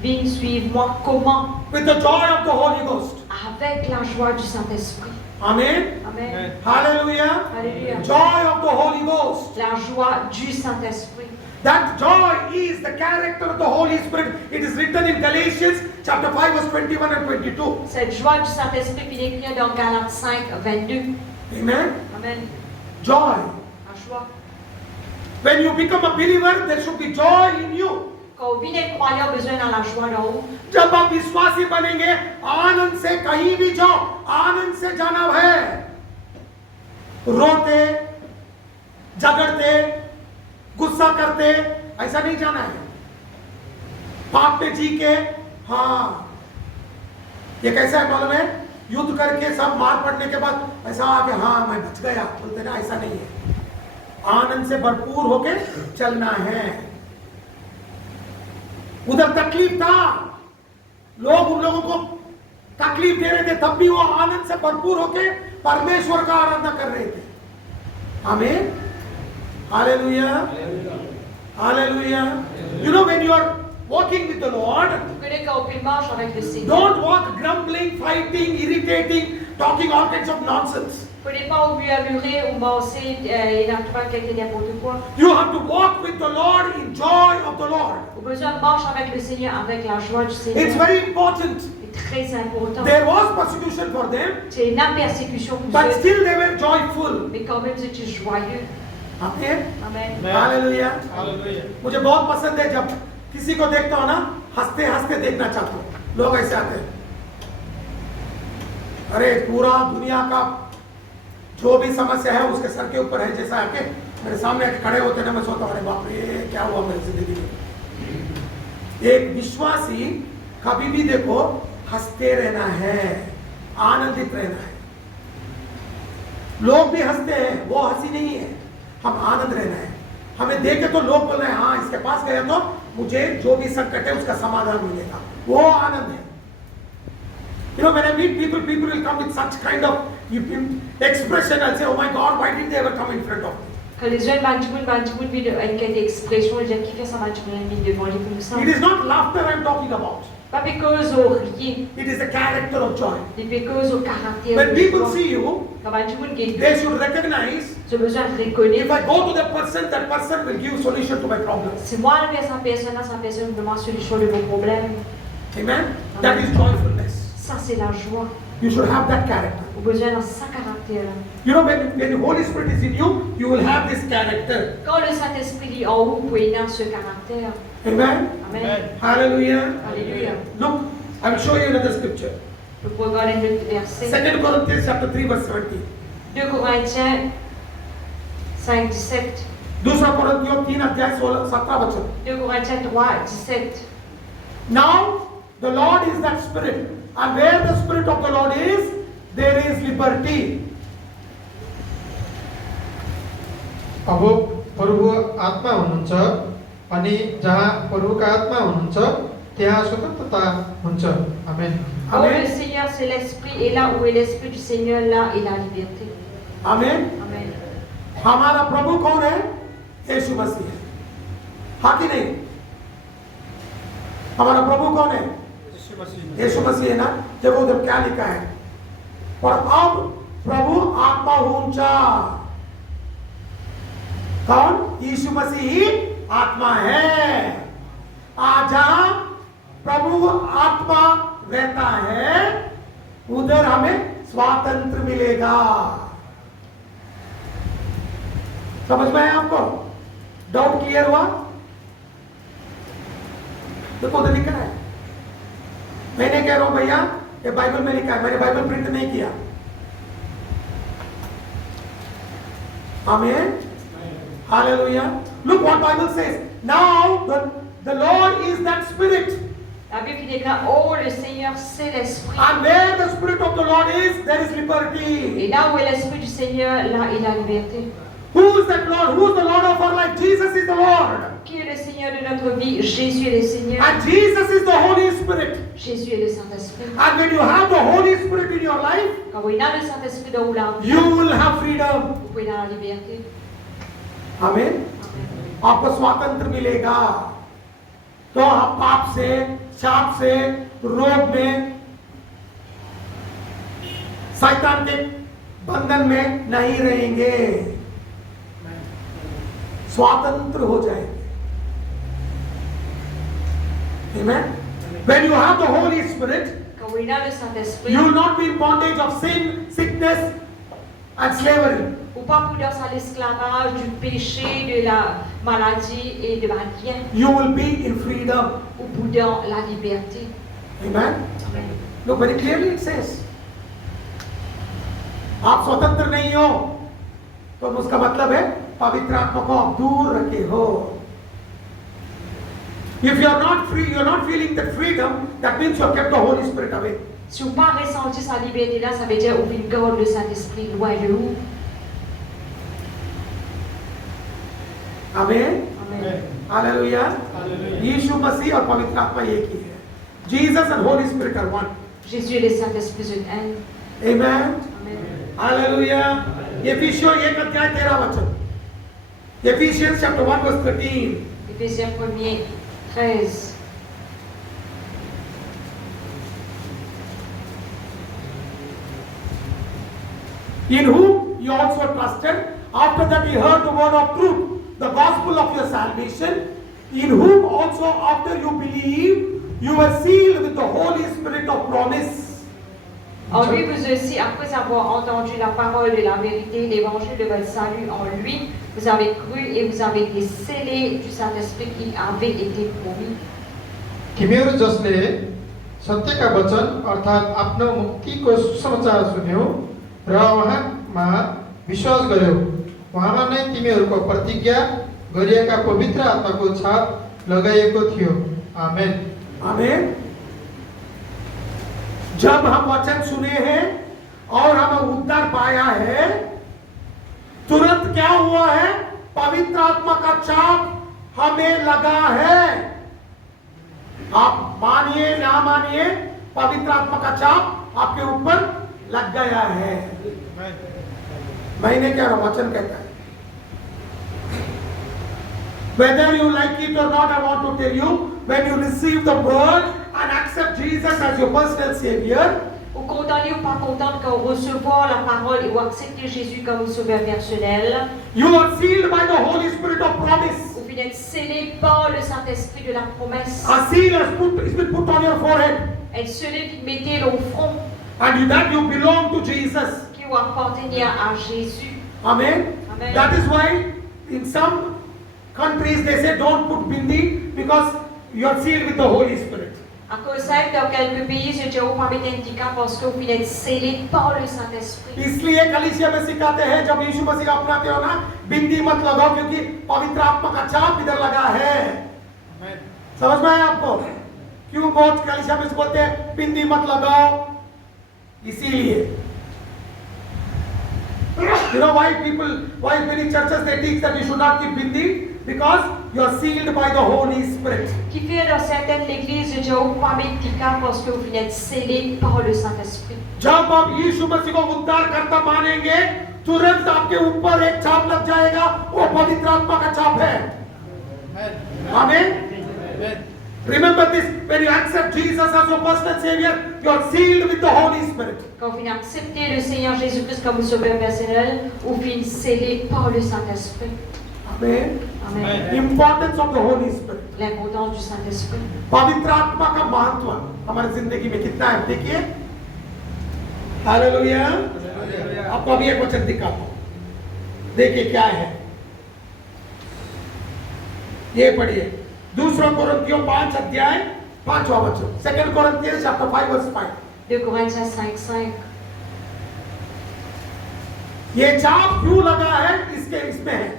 viens suivre-moi. Comment? With the joy of the Holy Ghost. Avec la joie du Saint-Esprit. Amen. Amen. Hallelujah. Alléluia. Joy of the Holy Ghost. La joie du Saint-Esprit. That joy is the character of the Holy Spirit. It is written in Galatians chapter 5 verse 21 and 22. Cette joie du Saint-Esprit qui est écrite dans Galates 5, 22. Amen. Amen. Joy. La joie. When you become a believer, there should be joy in you. Quand vous venez croyant, besoin dans la joie d'en haut. जब आप विश्वासी बनेंगे, आनंद से कहीं भी जाओ, आनंद से जाना है. रोते, झगड़ते, गुस्सा करते, ऐसा नहीं जाना है. पाप पे जी के, हाँ, ये कैसा है मालूम है? युद्ध करके सब मार पड़ने के बाद ऐसा आके, हाँ मैं बच गया, बोलते ना, ऐसा नहीं है. आनंद से भरपूर होके चलना है. उधर तकलीफ था, लोग उन लोगों को तकलीफ दे रहे थे, तब भी वो आनंद से भरपूर होके परमेश्वर का आराधना कर रहे थे. आमीन. Hallelujah. Hallelujah. You know, when you are walking with the Lord, don't walk grumbling, fighting, irritating, talking all kinds of nonsense. You have to walk with the Lord in joy of the Lord. It's very important. There was persecution for them, but still they were joyful. Amen. Hallelujah. मुझे बहुत पसंद है जब किसी को देखता हूँ ना, हंसते हंसते देखना चाहता हूँ. लोग ऐसे आते हैं, अरे पूरा दुनिया का जो भी समस्या है उसके सर के ऊपर है जैसा आके मेरे सामने खड़े होते हैं ना, मैं सोचता हूँ अरे बाप रे क्या हुआ मेरी जिंदगी में. एक विश्वासी कभी भी देखो हंसते रहना है, आनंदित रहना है. लोग भी हंसते हैं, वो हंसी नहीं है, हम आनंद रहना है. हमें देखे तो लोग बोल रहे हैं हाँ इसके पास गया तो मुझे जो भी संकट है उसका समाधान मिलेगा, वो आनंद है. You know, when I meet people will come with such kind of expression. I'll say, oh my God, why did they ever come in front of me? Quand les jeunes avec quelle expression, les gens qui font ça devant les comme ça. It is not laughter I'm talking about. Pas because au rire. It is the character of joy. C'est because au caractère. When people see you, they should recognize. If I go to that person will give solution to my problems. Si moi la personne demande solution de vos problèmes. Amen. That is joyfulness. Ça c'est la joie. You should have that character. Vous besoin dans sa caractère. You know, when the Holy Spirit is in you, you will have this character. Quand le Saint-Esprit est en vous, vous pouvez avoir ce caractère. Amen. Amen. Hallelujah. Alléluia. Look, I will show you another scripture. Je peux regarder un autre verset. 2 Corinthians chapter 3 verse 17. 2 Corinthiens 5, 17. 2 Corinthiens 3 अध्याय 17 वचन. 2 Corinthiens 3, 17. Now the Lord is that Spirit, and where the Spirit of the Lord is, there is liberty. अब प्रभु आत्मा हुनुहुन्छ, अनि जहाँ प्रभुका आत्मा हुनुहुन्छ त्यहाँ स्वतन्त्रता हुन्छ। आमेन। Oh, le Amen. Seigneur, c'est l'Esprit, et là où est l'Esprit du Seigneur, là est la liberté. Amen. Amen. हमारा प्रभु कौन है? यीशु मसीह है, हाँ कि नहीं? हमारा प्रभु कौन है? यीशु मसीह है ना। देखो उधर क्या लिखा है, और अब प्रभु आत्मा ऊंचा। कौन? यीशु मसीह ही आत्मा है। जहां प्रभु आत्मा रहता है उधर हमें स्वातंत्र मिलेगा। समझ में आया आपको? डाउट क्लियर हुआ? देखो उधर लिखा है, मैंने कह रहा हूं भैया ये बाइबल में लिखा है, मैंने बाइबल प्रिंट नहीं किया। आमीन, hallelujah. Look what Bible says. Now the Lord is that Spirit. La Bible déclare, oh, le Seigneur, c'est l'Esprit. And where the Spirit of the Lord is, there is liberty. Et là où est l'Esprit du Seigneur, là est la liberté. Who is that Lord? Who is the Lord of our life? Jesus is the Lord. Qui est le Seigneur de notre vie? Jésus est le Seigneur. And Jesus is the Holy Spirit. Jésus est le Saint-Esprit. And when you have the Holy Spirit in your life, Quand vous avez le Saint-Esprit dans vos langues, you will have freedom. vous pouvez avoir la liberté. आमीन। आपको स्वातंत्र मिलेगा। तो आप पाप से, शाप से, रोग में, शैतान के बंधन में नहीं रहेंगे, स्वातंत्र हो जाएंगे। Amen. When you have the Holy Spirit, Quand vous avez le Saint-Esprit, you will not be in bondage of sin, sickness, and slavery. ou pas pour dans l'esclavage, du péché, de la maladie et de la rien, You will be in freedom. ou pour dans la liberté. Amen. Amen. Look very clearly it says. आप स्वतंत्र नहीं हो तो उसका मतलब है पवित्र आत्मा को आप दूर रखे हो। If you are not free, you are not feeling that freedom, that means you have kept the Holy Spirit away. Si vous n'avez pas ressenti sa liberté là, ça veut dire que vous garde le Saint-Esprit loin de vous. Amen. Amen. Hallelujah. यीशु मसीह और पवित्र आत्मा एक ही है। Jesus and Holy Spirit are one. Jésus et le Saint-Esprit sont un. Amen. Amen. Hallelujah. Éphésiens 1:13. Ephesians chapter 1 verse 13. Éphésiens 1er 13. In whom you also trusted, after that you heard the word of truth, the gospel of your salvation, in whom also after you believed, you were sealed with the Holy Spirit of promise. En lui, vous aussi, après avoir entendu la parole de la vérité, l'évangile de votre salut, en lui, vous avez cru et vous avez été scellés du Saint-Esprit qui avait été promis. तिमीहरू जसले सत्यका वचन अर्थात् आफ्नो मुक्तिको सुसमाचार सुन्यौ र उहाँमा विश्वास गर्यौ, उहाँमा नै तिमीहरूको प्रतिज्ञा गरिएका पवित्र आत्माको छाप लगाइएको थियो। आमेन। आमेन। जब हम वचन सुने हैं और हम उद्धार पाया है, तुरंत क्या हुआ है? पवित्र आत्मा का छाप हमें लगा है। आप मानिए ना मानिए, पवित्र आत्मा का छाप आपके ऊपर लग गया है। मैंने क्या वचन कहता है। Whether you like it or not, I want to tell you, when you receive the word and accept Jesus as your personal Savior, Ou content ou pas content quand recevoir la parole et ou accepter Jésus comme sauveur personnel, you are sealed by the Holy Spirit of promise. vous êtes scellés par le Saint-Esprit de la promesse. A seal has been put on your forehead, Elle scellée qui mettait au front, and that you belong to Jesus. qui vous appartenait à Jésus. Amen. Amen. That is why in some countries they say don't put bindi because you are sealed with the Holy Spirit. À cause ça, dans quelques pays, je dis au pas mettre handicap parce que vous êtes scellés par le Saint-Esprit. इसलिए कलीसिया में सिखाते हैं जब यीशु मसीह का अपनाते हो ना, बिंदी मत लगाओ क्योंकि पवित्र आत्मा का छाप इधर लगा है। समझ में आया आपको? क्यों बहुत कलीसिया में बोलते हैं बिंदी मत लगाओ? इसीलिए You know why many churches they teach that you should not keep bindi? Because you are sealed by the Holy Spirit. Qui fait dans certaines églises de Jéhovah pas médicale parce que vous êtes scellés par le Saint-Esprit. जब आप यीशु मसीह को उद्धार करता मानेंगे, तुरंत आपके ऊपर एक छाप लग जाएगा, वो पवित्र आत्मा का छाप है। आमीन। Remember this, when you accept Jesus as your personal Savior, you are sealed with the Holy Spirit. Quand vous venez accepter le Seigneur Jésus-Christ comme sauveur personnel, vous venez scellés par le Saint-Esprit. Amen. Amen. Importance of the Holy Spirit. L'importance du Saint-Esprit. पवित्र आत्मा का महत्व हमारी जिंदगी में कितना है देखिए। हालेलुया। आपको अभी एक वचन दिखाता हूं, देखिए क्या है ये पढ़िए। दूसरा कोरिन्थियों 5 अध्याय 5वां वचन। सेकंड कोरिन्थियंस चैप्टर 5 वर्स 5। 2 Corinthiens 5:5. ये छाप क्यों लगा है इसमें है।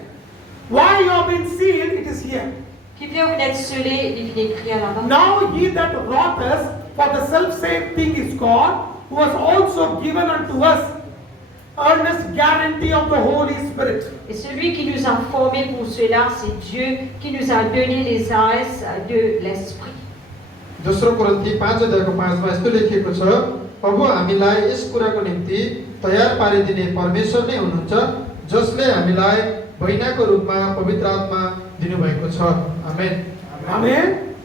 Why you have been sealed, it is here. Qui fait vous êtes scellés, il vient écrit là-bas. Now he that wrought us for the self-same thing is God, who has also given unto us earnest guarantee of the Holy Spirit. Et celui qui nous a formés pour cela, c'est Dieu qui nous a donné les aises de l'Esprit. दोस्रो कोरिन्थी 5 अध्यायको 5 मा यस्तो लेखिएको छ, अब हामीलाई यस कुराको निम्ति तयार पारिदिने परमेश्वर नै हुनुहुन्छ, जसले हामीलाई बहिनाको रूपमा पवित्र आत्मा दिनुभएको छ। आमेन। Amen.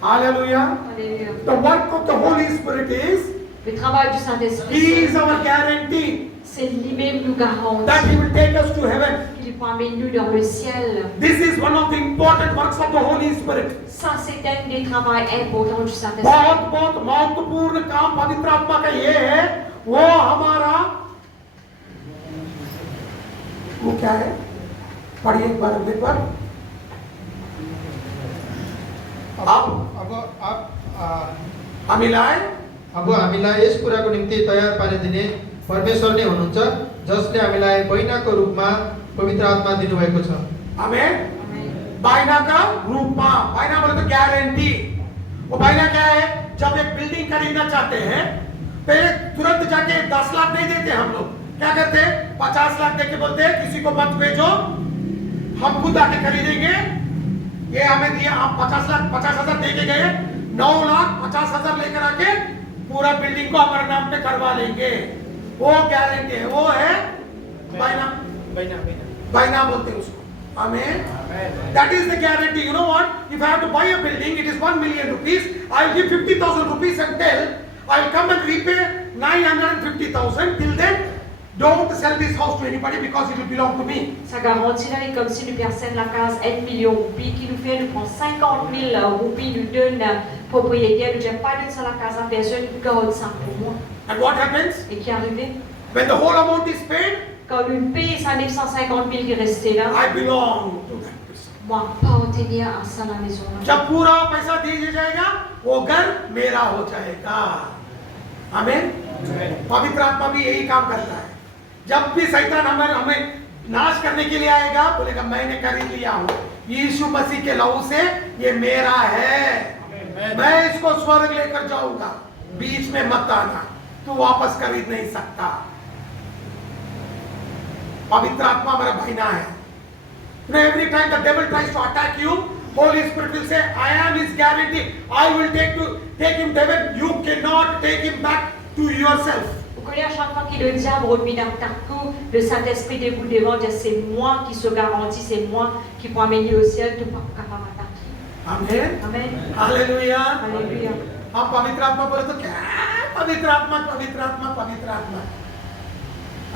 Hallelujah. Alléluia. The work of the Holy Spirit is, Le travail du He Saint-Esprit, is our guarantee c'est lui-même nous garantit that He will take us to heaven. qu'il promène nous dans le ciel. This is one of the important works of the Holy Spirit. Ça, c'est un des travaux importants du Saint-Esprit. बहुत बहुत महत्वपूर्ण काम पवित्र आत्मा का ये है, वो हमारा वो क्या है, पढ़िए एक बार। अब हामीलाई यस कुराको निम्ति तयार पारिदिने परमेश्वर नै हुनुहुन्छ, जसले हामीलाई बहिनाको रूपमा पवित्र आत्मा दिनुभएको छ। आमेन। Amen. बाइना का रूप में, बाइना बोले तो गारंटी। वो बाइना क्या है, जब एक बिल्डिंग खरीदना चाहते हैं, पहले तुरंत जाके 10 लाख नहीं देते हम लोग, क्या करते हैं 50 लाख देके बोलते हैं किसी को मत भेजो, हम खुद आके खरीदेंगे। ये हमें दिया, आप 50,000 देके गए, 9,50,000 लेकर आके पूरा बिल्डिंग को हमारे नाम पे करवा लेंगे। वो गारंटी है, वो है बाइना बोलते हैं उसको। Amen. That is the guarantee. You know what? If I have to buy a building, it is 1 million rupees. I will give 50,000 rupees and tell I will come and repay 950,000. Till then, don't sell this house to anybody because it will belong to me. Ça garantit là, et comme si nous personne la case 1 million de roupies, qui nous fait, nous prend 50 000 roupies, nous donne propriétaire, nous ne pas de ça la case à personne, nous garde ça pour moi. And what happens? Et qui est arrivé? When the whole amount is paid, Quand nous payons ça 950 000 qui restait là, I belong to that person. moi, appartenir à ça la maison là. जब पूरा पैसा दे दिया जाएगा, वो घर मेरा हो जाएगा। आमीन। पवित्र आत्मा भी यही काम करता है। जब भी शैतान हमें नाश करने के लिए आएगा, बोलेगा मैंने खरीद लिया हूँ यीशु मसीह के लहू से, ये मेरा है, मैं इसको स्वर्ग लेकर जाऊंगा, बीच में मत आना, तू वापस खरीद नहीं सकता। पवित्र आत्मा हमारा बहिना है। Every time the devil tries to attack you, Holy Spirit will say, I am his guarantee. I will take him to heaven. You cannot take him back to yourself. Vous connaissez à chaque fois que le diable remet dans ta cour, le Saint-Esprit debout devant, dit c'est moi qui se garantis, c'est moi qui peux amener au ciel, tu pas capable d'attaquer. Amen. Amen. Alléluia. Alléluia. हम पवित्र आत्मा बोले तो क्या पवित्र आत्मा।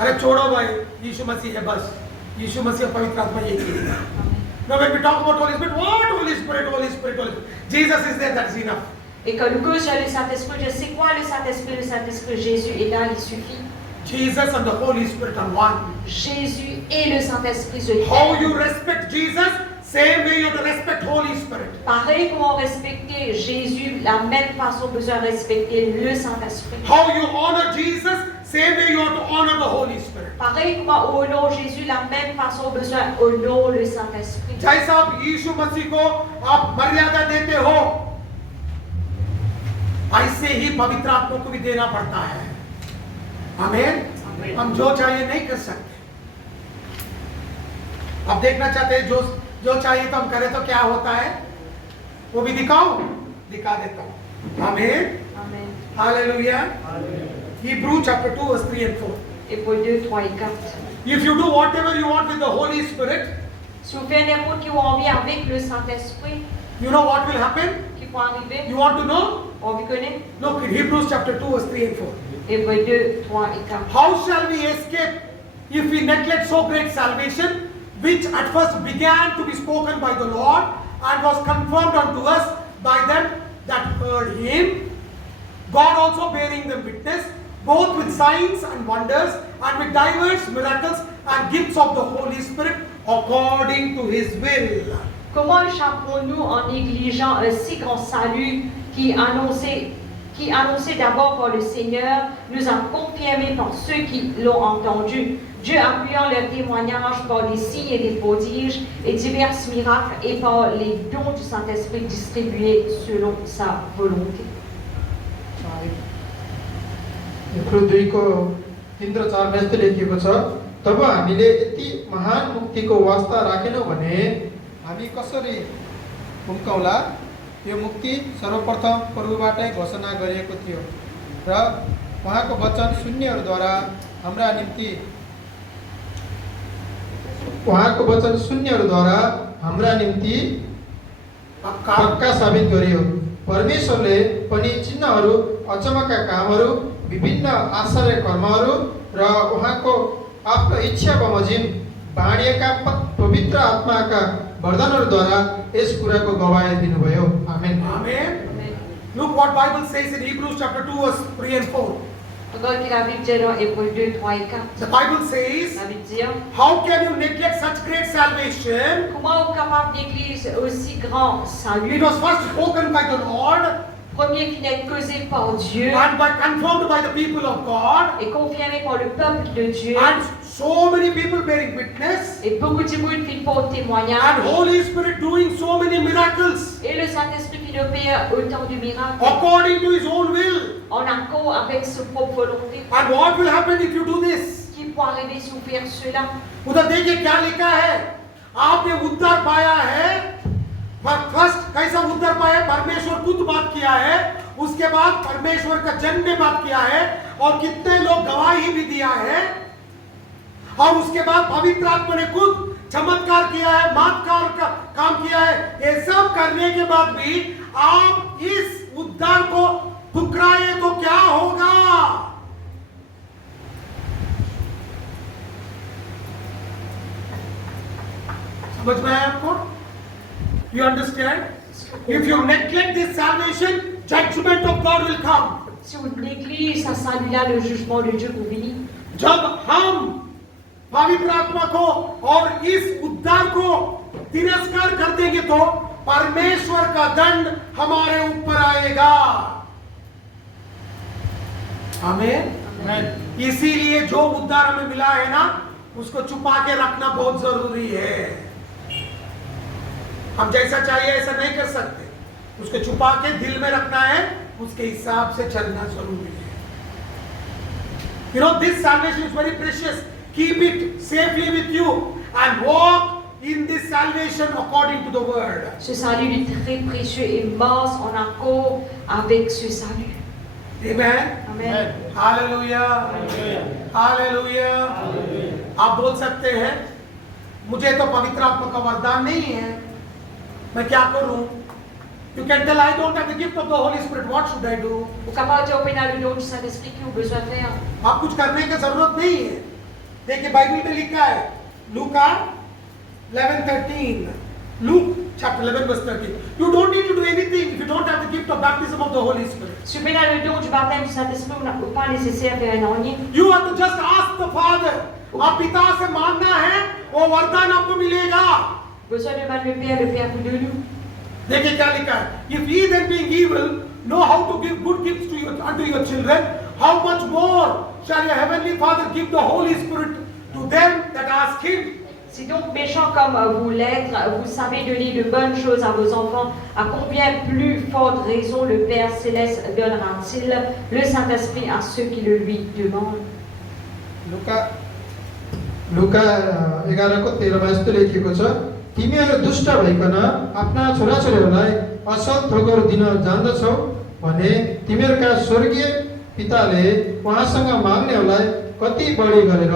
अरे छोड़ो भाई, यीशु मसीह है बस, यीशु मसीह पवित्र आत्मा यही है। Now when we talk about Holy Spirit, what Holy Spirit? Jesus is there, that's enough. Et quand nous causons le Saint-Esprit, je sais quoi le Saint-Esprit? Le Saint-Esprit, Jésus est là, il suffit. Jesus and the Holy Spirit are one. Jésus et le Saint-Esprit se How tiennent. you respect Jesus, same way you have to respect Holy Spirit. Pareil comment respecter Jésus, la même façon besoin de respecter le Saint-Esprit. How you honor Jesus, same way you have to honor the Holy Spirit. Pareil comment honore Jésus, la même façon besoin honore le Saint-Esprit. जैसा आप यीशु मसीह को आप मर्यादा देते हो, ऐसे ही पवित्र आत्मा को भी देना पड़ता है। आमीन। हम जो चाहिए नहीं कर सकते। अब देखना चाहते हैं जो चाहिए तो हम करें तो क्या होता है, वो भी दिखा देता हूँ। आमीन, Amen. हालेलुया। Hebrew chapter 2 verse 3 and 4. Hébreux 2, 3 et 4. If you do whatever you want with the Holy Spirit, Si vous faites n'importe qui ont envie avec le Saint-Esprit, you know what will happen? qui vont arriver, You want to know? on vous connaît? Look in Hebrews chapter 2 verse 3 and 4. Hébreux 2, 3 et 4. How shall we escape if we neglect so great salvation, which at first began to be spoken by the Lord and was confirmed unto us by them that heard him, God also bearing them witness, both with signs and wonders, and with diverse miracles and gifts of the Holy Spirit, according to his will. Comment échapperons-nous en négligeant un si grand salut qui annonçait d'abord par le Seigneur, nous a confirmé par ceux qui l'ont entendu, Dieu appuyant leur témoignage par des signes et des prodiges et divers miracles et par les dons du Saint-Esprit distribués selon sa volonté. Hebrew 2 को 3 र 4 मा यस्तो लेखिएको छ, तब हामीले यति महान मुक्तिको वास्ता राखेनौँ भने हामी कसरी हुम्काउला। यो मुक्ति सर्वप्रथम प्रभुबाटै घोषणा गरिएको थियो र उहाँको वचन शून्यहरूद्वारा हाम्रा निम्ति पक्का साबित गरियो। परमेश्वरले पनि चिन्हहरू, अचम्मका कामहरू, विभिन्न आश्चर्य कर्महरू र उहाँको आफ्नो इच्छा बमोजिम बाँडिएका पवित्र आत्माका वरदानहरूद्वारा यस कुराको गवाही दिनुभयो। आमेन। Amen. Look what Bible says in Hebrews chapter 2 verse 3 and 4. Regarde que la Bible dit dans Hébreux 2, 3 et 4. The Bible says, La Bible dit, how can you neglect such great salvation? comment est capable d'église aussi grand It salut, was first spoken by the Lord premier qui n'est causé par Dieu and confirmed by the people of God, et confirmé par le peuple de Dieu, and so many people bearing witness, et beaucoup de monde qui font témoignage, and Holy Spirit doing so many miracles et le Saint-Esprit qui opère autant de miracles according to his own will. en accord avec sa propre volonté. And what will happen if you do this? Qui peut arriver si vous faites cela? उधर देखिए क्या लिखा है, आपने उद्धार पाया है। फर्स्ट कैसा उद्धार पाया? परमेश्वर खुद बात किया है, उसके बाद परमेश्वर का जन ने बात किया है, और कितने लोग गवाही भी दिया है, और उसके बाद पवित्र आत्मा ने खुद चमत्कार किया है, मातकार का काम किया है। ये सब करने के बाद भी आप इस उद्धार को ठुकराए तो क्या होगा? समझ में आया आपको? You understand? If you neglect this salvation, judgment of God will come. Si vous négligez sa salut-là, le jugement de Dieu vous venir. जब हम पवित्र आत्मा को और इस उद्धार को तिरस्कार कर देंगे तो परमेश्वर का दंड हमारे ऊपर आएगा। आमीन। इसीलिए जो उद्धार हमें मिला है ना, उसको छुपा के रखना बहुत जरूरी है। हम जैसा चाहिए ऐसा नहीं कर सकते, उसको छुपा के दिल में रखना है, उसके हिसाब से चलना जरूरी है। You know, this salvation is very precious. Keep it safely with you and walk in this salvation according to the word. Ce salut est très précieux et marche en accord avec ce salut. Amen. Amen. Hallelujah. Hallelujah. आप बोल सकते हैं, मुझे तो पवित्र आत्मा का वरदान नहीं है, मैं क्या करूं? You can tell, I don't have the gift of the Holy Spirit. What should I do? Vous capable de dire au pénal le don du Saint-Esprit qui ont besoin de faire. आप कुछ करने की जरूरत नहीं है। देखिए बाइबल में लिखा है, लूका 11:13, Luke chapter 11 verse 13. You don't need to do anything if you don't have the gift of baptism of the Holy Spirit. Si vous pénal le don du baptême du Saint-Esprit, vous n'avez pas nécessaire de faire un rien. You have to just ask the Father. आप पिता से मांगना है, वो वरदान आपको मिलेगा। Besoin de demander le Père vous de nous. देखिए क्या लिखा है, if ye then being evil know how to give good gifts unto your children, how much more shall your heavenly Father give the Holy Spirit to them that ask him? Si donc méchants comme vous l'êtes, vous savez donner de bonnes choses à vos enfants, à combien plus forte raison le Père Céleste donnera-t-il le Saint-Esprit à ceux qui le lui demandent? लुका लुका 11को 13मा यस्तो लेखिएको छ, तिमीहरू दुष्ट भइकन आफ्ना छोराछोरीहरूलाई असल थोकर दिन जान्दछौ भने तिमीहरूका स्वर्गीय पिताले उहाँसँग माग्नेहरूलाई कति बढी गरेर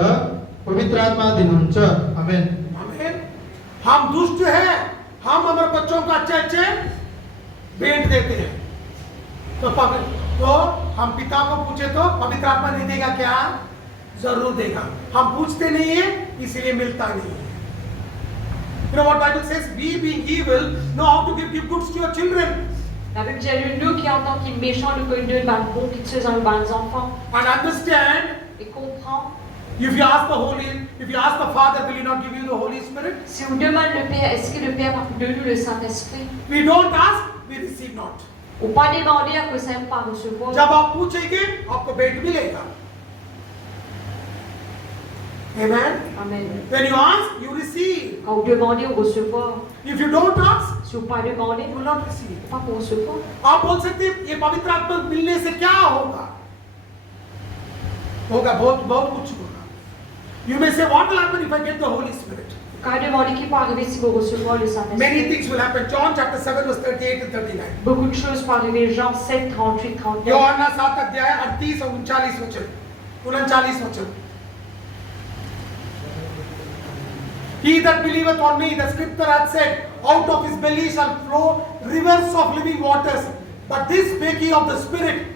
पवित्र आत्मा दिनुहुन्छ। आमेन। आमेन। हम दुष्ट हैं, हम हमारे बच्चों को अच्छे अच्छे भेंट देते हैं, तो हम पिता को पूछे तो पवित्र आत्मा नहीं देगा क्या? जरूर देगा। हम पूछते नहीं है इसलिए मिलता नहीं है। You know what Bible says? We being evil know how to give goods to your children. La Bible dit, nous qui en tant que méchants, nous connaissons le bon quelque chose dans les enfants. And understand. Et comprend. If you ask the Father, will He not give you the Holy Spirit? Si on demande le Père, est-ce que le Père va donner nous le Saint-Esprit? We don't ask, we receive not. Ou pas demander à que ça ne pas recevoir. जब आप पूछेंगे आपको भेंट मिलेगा। Amen. Amen. When you ask, you receive. Quand vous demandez, vous recevez. If you don't ask, si vous pas demander, you will not receive. Pas pour recevoir. आप बोल सकते हैं ये पवित्र आत्मा मिलने से क्या होगा? होगा बहुत कुछ होगा। You may say, what will happen if I get the Holy Spirit? Quand demander qui peut arriver si vous recevez le Saint-Esprit. Many things will happen. John chapter 7 verse 38 and 39. Beaucoup de choses peuvent arriver. Jean 7, 38, 39. योहन्ना 7 अध्याय 38 और 39 वचन 39 वचन। He that believeth on me, the scripture hath said, out of his belly shall flow rivers of living waters. But this spake he of the Spirit,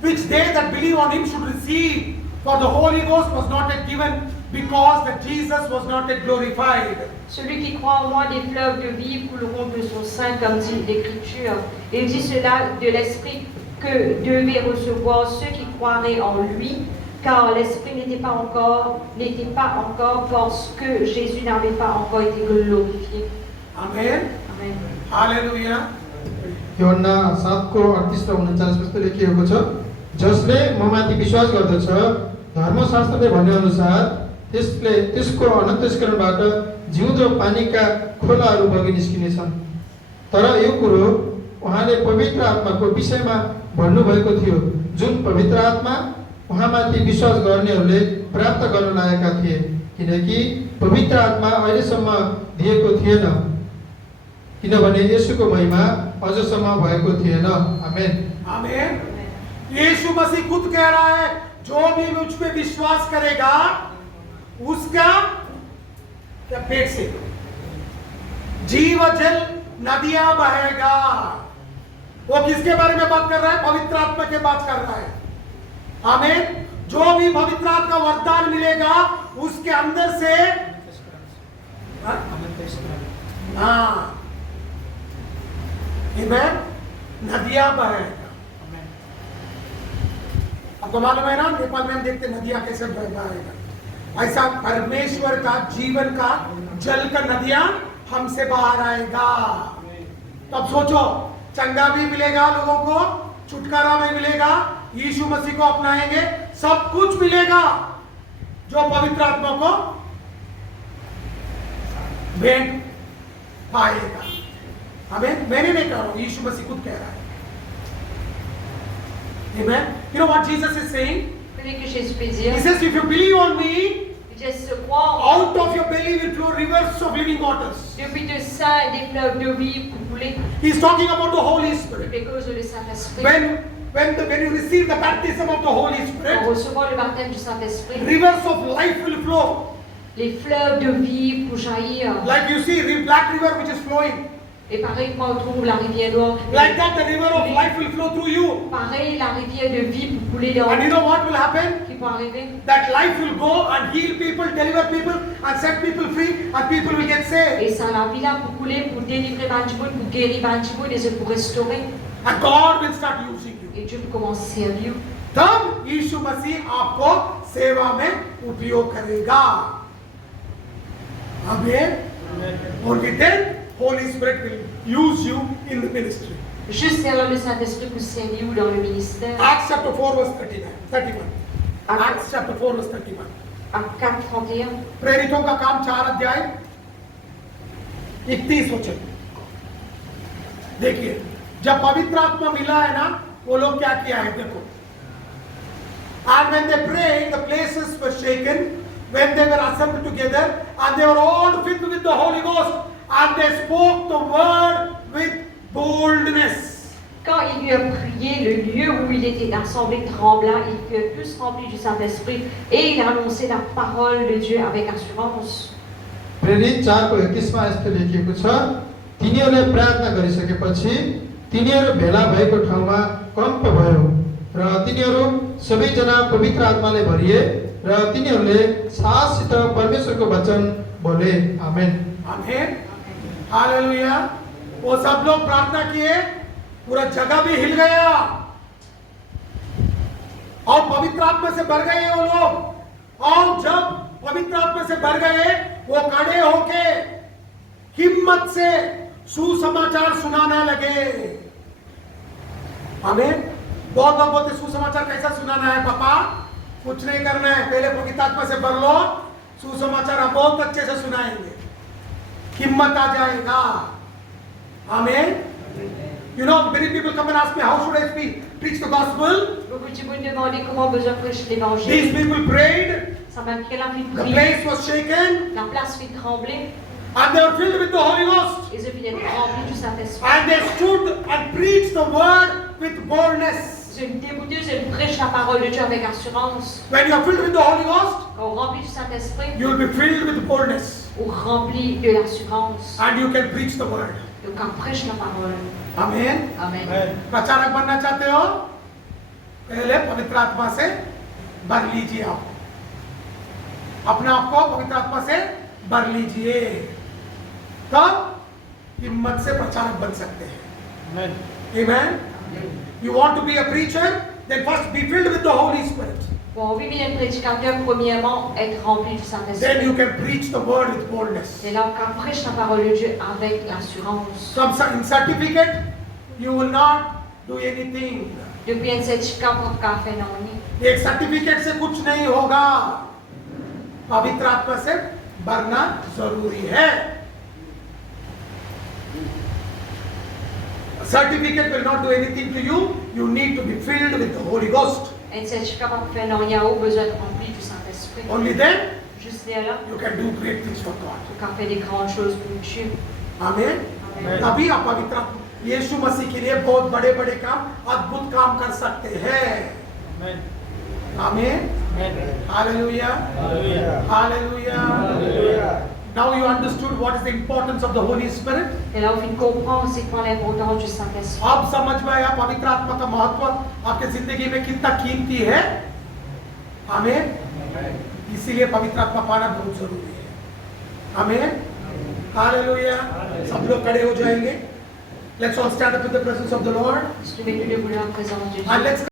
which they that believe on him should receive. For the Holy Ghost was not yet given, because that Jesus was not yet glorified. Celui qui croit en moi, des fleuves de vie couleront de son sein, comme dit l'Écriture. Il dit cela de l'Esprit que devaient recevoir ceux qui croiraient en lui, car l'Esprit n'était pas encore, parce que Jésus n'avait pas encore été glorifié. Amen. Amen. Hallelujah. Yohanna 7को 38 र 39 यस्तो लेखिएको छ, जसले ममाथि विश्वास गर्दछ, धर्मशास्त्रले भने अनुसार त्यसको अनन्तस्करणबाट जिउँदो पानीका खोलाहरू बगी निस्किनेछन्। तर यो कुरो उहाँले पवित्र आत्माको विषयमा भन्नुभएको थियो, जुन पवित्र आत्मा उहाँमाथि विश्वास गर्नेहरूले प्राप्त गर्न लागेका थिए, किनकि पवित्र आत्मा अहिलेसम्म दिएको थिएन, किनभने यसुको महिमा अझसम्म भएको थिएन। आमेन। आमेन। यीशु मसीह खुद कह रहा है, जो भी मुझ पे विश्वास करेगा उसका क्या पेट से जीव जल नदियां बहेगा। वो किसके बारे में बात कर रहा है? पवित्र आत्मा के बात कर रहा है। आमीन। जो भी पवित्र आत्मा वरदान मिलेगा उसके अंदर से नदियां बहेगा। आपको मालूम है ना, नेपाल में हम देखते नदियां कैसे बहेगा। ऐसा परमेश्वर का जीवन का जल का नदियां हमसे बाहर आएगा। तब सोचो, चंगा भी मिलेगा लोगों को, छुटकारा भी मिलेगा, यीशु मसीह को अपनाएंगे, सब कुछ मिलेगा जो पवित्र आत्मा को भेंट पाएगा। हमें मैंने नहीं कह रहा हूं, यीशु मसीह खुद कह रहा है। Amen. You know what Jesus is saying? He says, if you believe on me, out of your belly will flow rivers of living waters. He's talking about the Holy Spirit. When you receive the baptism of the Holy Spirit, rivers of life will flow. Les fleuves de vie pour jaillir. Like you see, Black River which is flowing. Et pareil, quand on trouve la rivière noire. Like that, the river of life will flow through you. Pareil, la rivière de vie pour couler dans. And you know what will happen? Qui peut arriver? That life will go and heal people, deliver people, and set people free, and people will get saved. Et ça, la vie là pour couler, pour délivrer Banjibou, pour guérir Banjibou, et pour restaurer. And God will start using you. Et Dieu peut commencer à servir. तब यीशु मसीह आपको सेवा में उपयोग करेगा। Amen. Only then Holy Spirit will use you in the ministry. Juste alors le Saint-Esprit vous servir dans le ministère. Acts chapter 4 verse 31. Acts chapter 4 verse 31. Acts 4:31. प्रेरितों का काम 4 अध्याय 31 वचन। देखिए, जब पवित्र आत्मा मिला है ना, वो लोग क्या किया है देखो। And when they prayed, the places were shaken when they were assembled together and they were all filled with the Holy Ghost and they spoke the word with boldness. Quand il eut à prier, le lieu où il était assemblé trembla, ils furent tous remplis du Saint-Esprit et il annonçait la parole de Dieu avec assurance. प्रेरित 4:21 यस्तो लेखिएको छ, तिनीहरूले प्रार्थना गरिसकेपछि तिनीहरू भेला भएको ठाउँमा कम्प भयो र तिनीहरू सबैजना पवित्र आत्माले भरिए र तिनीहरूले साहससित परमेश्वरको वचन बोले। आमेन। आमेन। हालेलुया। वो सब लोग प्रार्थना किए, पूरा जगह भी हिल गया और पवित्र आत्मा से भर गए वो लोग। और जब पवित्र आत्मा से भर गए, वो खड़े होके हिम्मत से सुसमाचार सुनाने लगे। हमें बहुत लोग बोलते सुसमाचार कैसा सुनाना है पापा? कुछ नहीं करना है, पहले पवित्र आत्मा से भर लो, सुसमाचार आप बहुत अच्छे से सुनाएंगे, हिम्मत आ जाएगा। हमें You know, many people come and ask me, how should I preach the gospel? Beaucoup de monde demandent comment besoin prêcher l'évangile. These people prayed. Ça m'a pris la vie de The prier. place was shaken. La place fit trembler. And they were filled with the Holy Ghost. Ils étaient remplis du Saint-Esprit. And they stood and preached the word with boldness. C'est une débouteuse, elle prêche la parole de Dieu avec assurance. When you are filled with the Holy Ghost, Quand on remplit du Saint-Esprit, you will be filled with boldness. on remplit de l'assurance. And you can preach the word. Donc on prêche la parole. Amen. Amen. प्रचारक बनना चाहते हो? पहले पवित्र आत्मा से भर लीजिए आप। अपने आप को पवित्र आत्मा से भर लीजिए, तब हिम्मत से प्रचारक बन सकते हैं। Amen. You want to be a preacher? Then first be filled with the Holy Spirit. Pour vivre un prédicateur, premièrement, être rempli du Then Saint-Esprit. you can preach the word with boldness. C'est là qu'on prêche la parole de Dieu avec l'assurance. Some in certificate, you will not do anything. Depuis un certificat pour qu'à faire non ni. एक सर्टिफिकेट से कुछ नहीं होगा, पवित्र आत्मा से भरना जरूरी है। Certificate will not do anything to you. You need to be filled with the Holy Ghost. Un certificat pour faire non, il y a besoin de remplir du Saint-Esprit. Only then Juste là, you can do great things for God. pour qu'on fait des grandes choses pour Dieu. आमीन। तभी आप पवित्र यीशु मसीह के लिए बहुत बड़े बड़े काम, अद्भुत काम कर सकते हैं। आमीन। Hallelujah. Hallelujah. Now you understood what is the importance of the Holy Spirit. Et là, on finit de comprendre c'est quoi l'importance du Saint-Esprit. आप समझ में आया पवित्र आत्मा का महत्व आपके जिंदगी में कितना कीमती है? आमीन। इसीलिए पवित्र आत्मा पाना बहुत जरूरी है। आमीन। हालेलुया। सब लोग खड़े हो जाएंगे। Let's all stand up in the presence of the Lord. Je te mets debout dans la présence de Dieu. And let's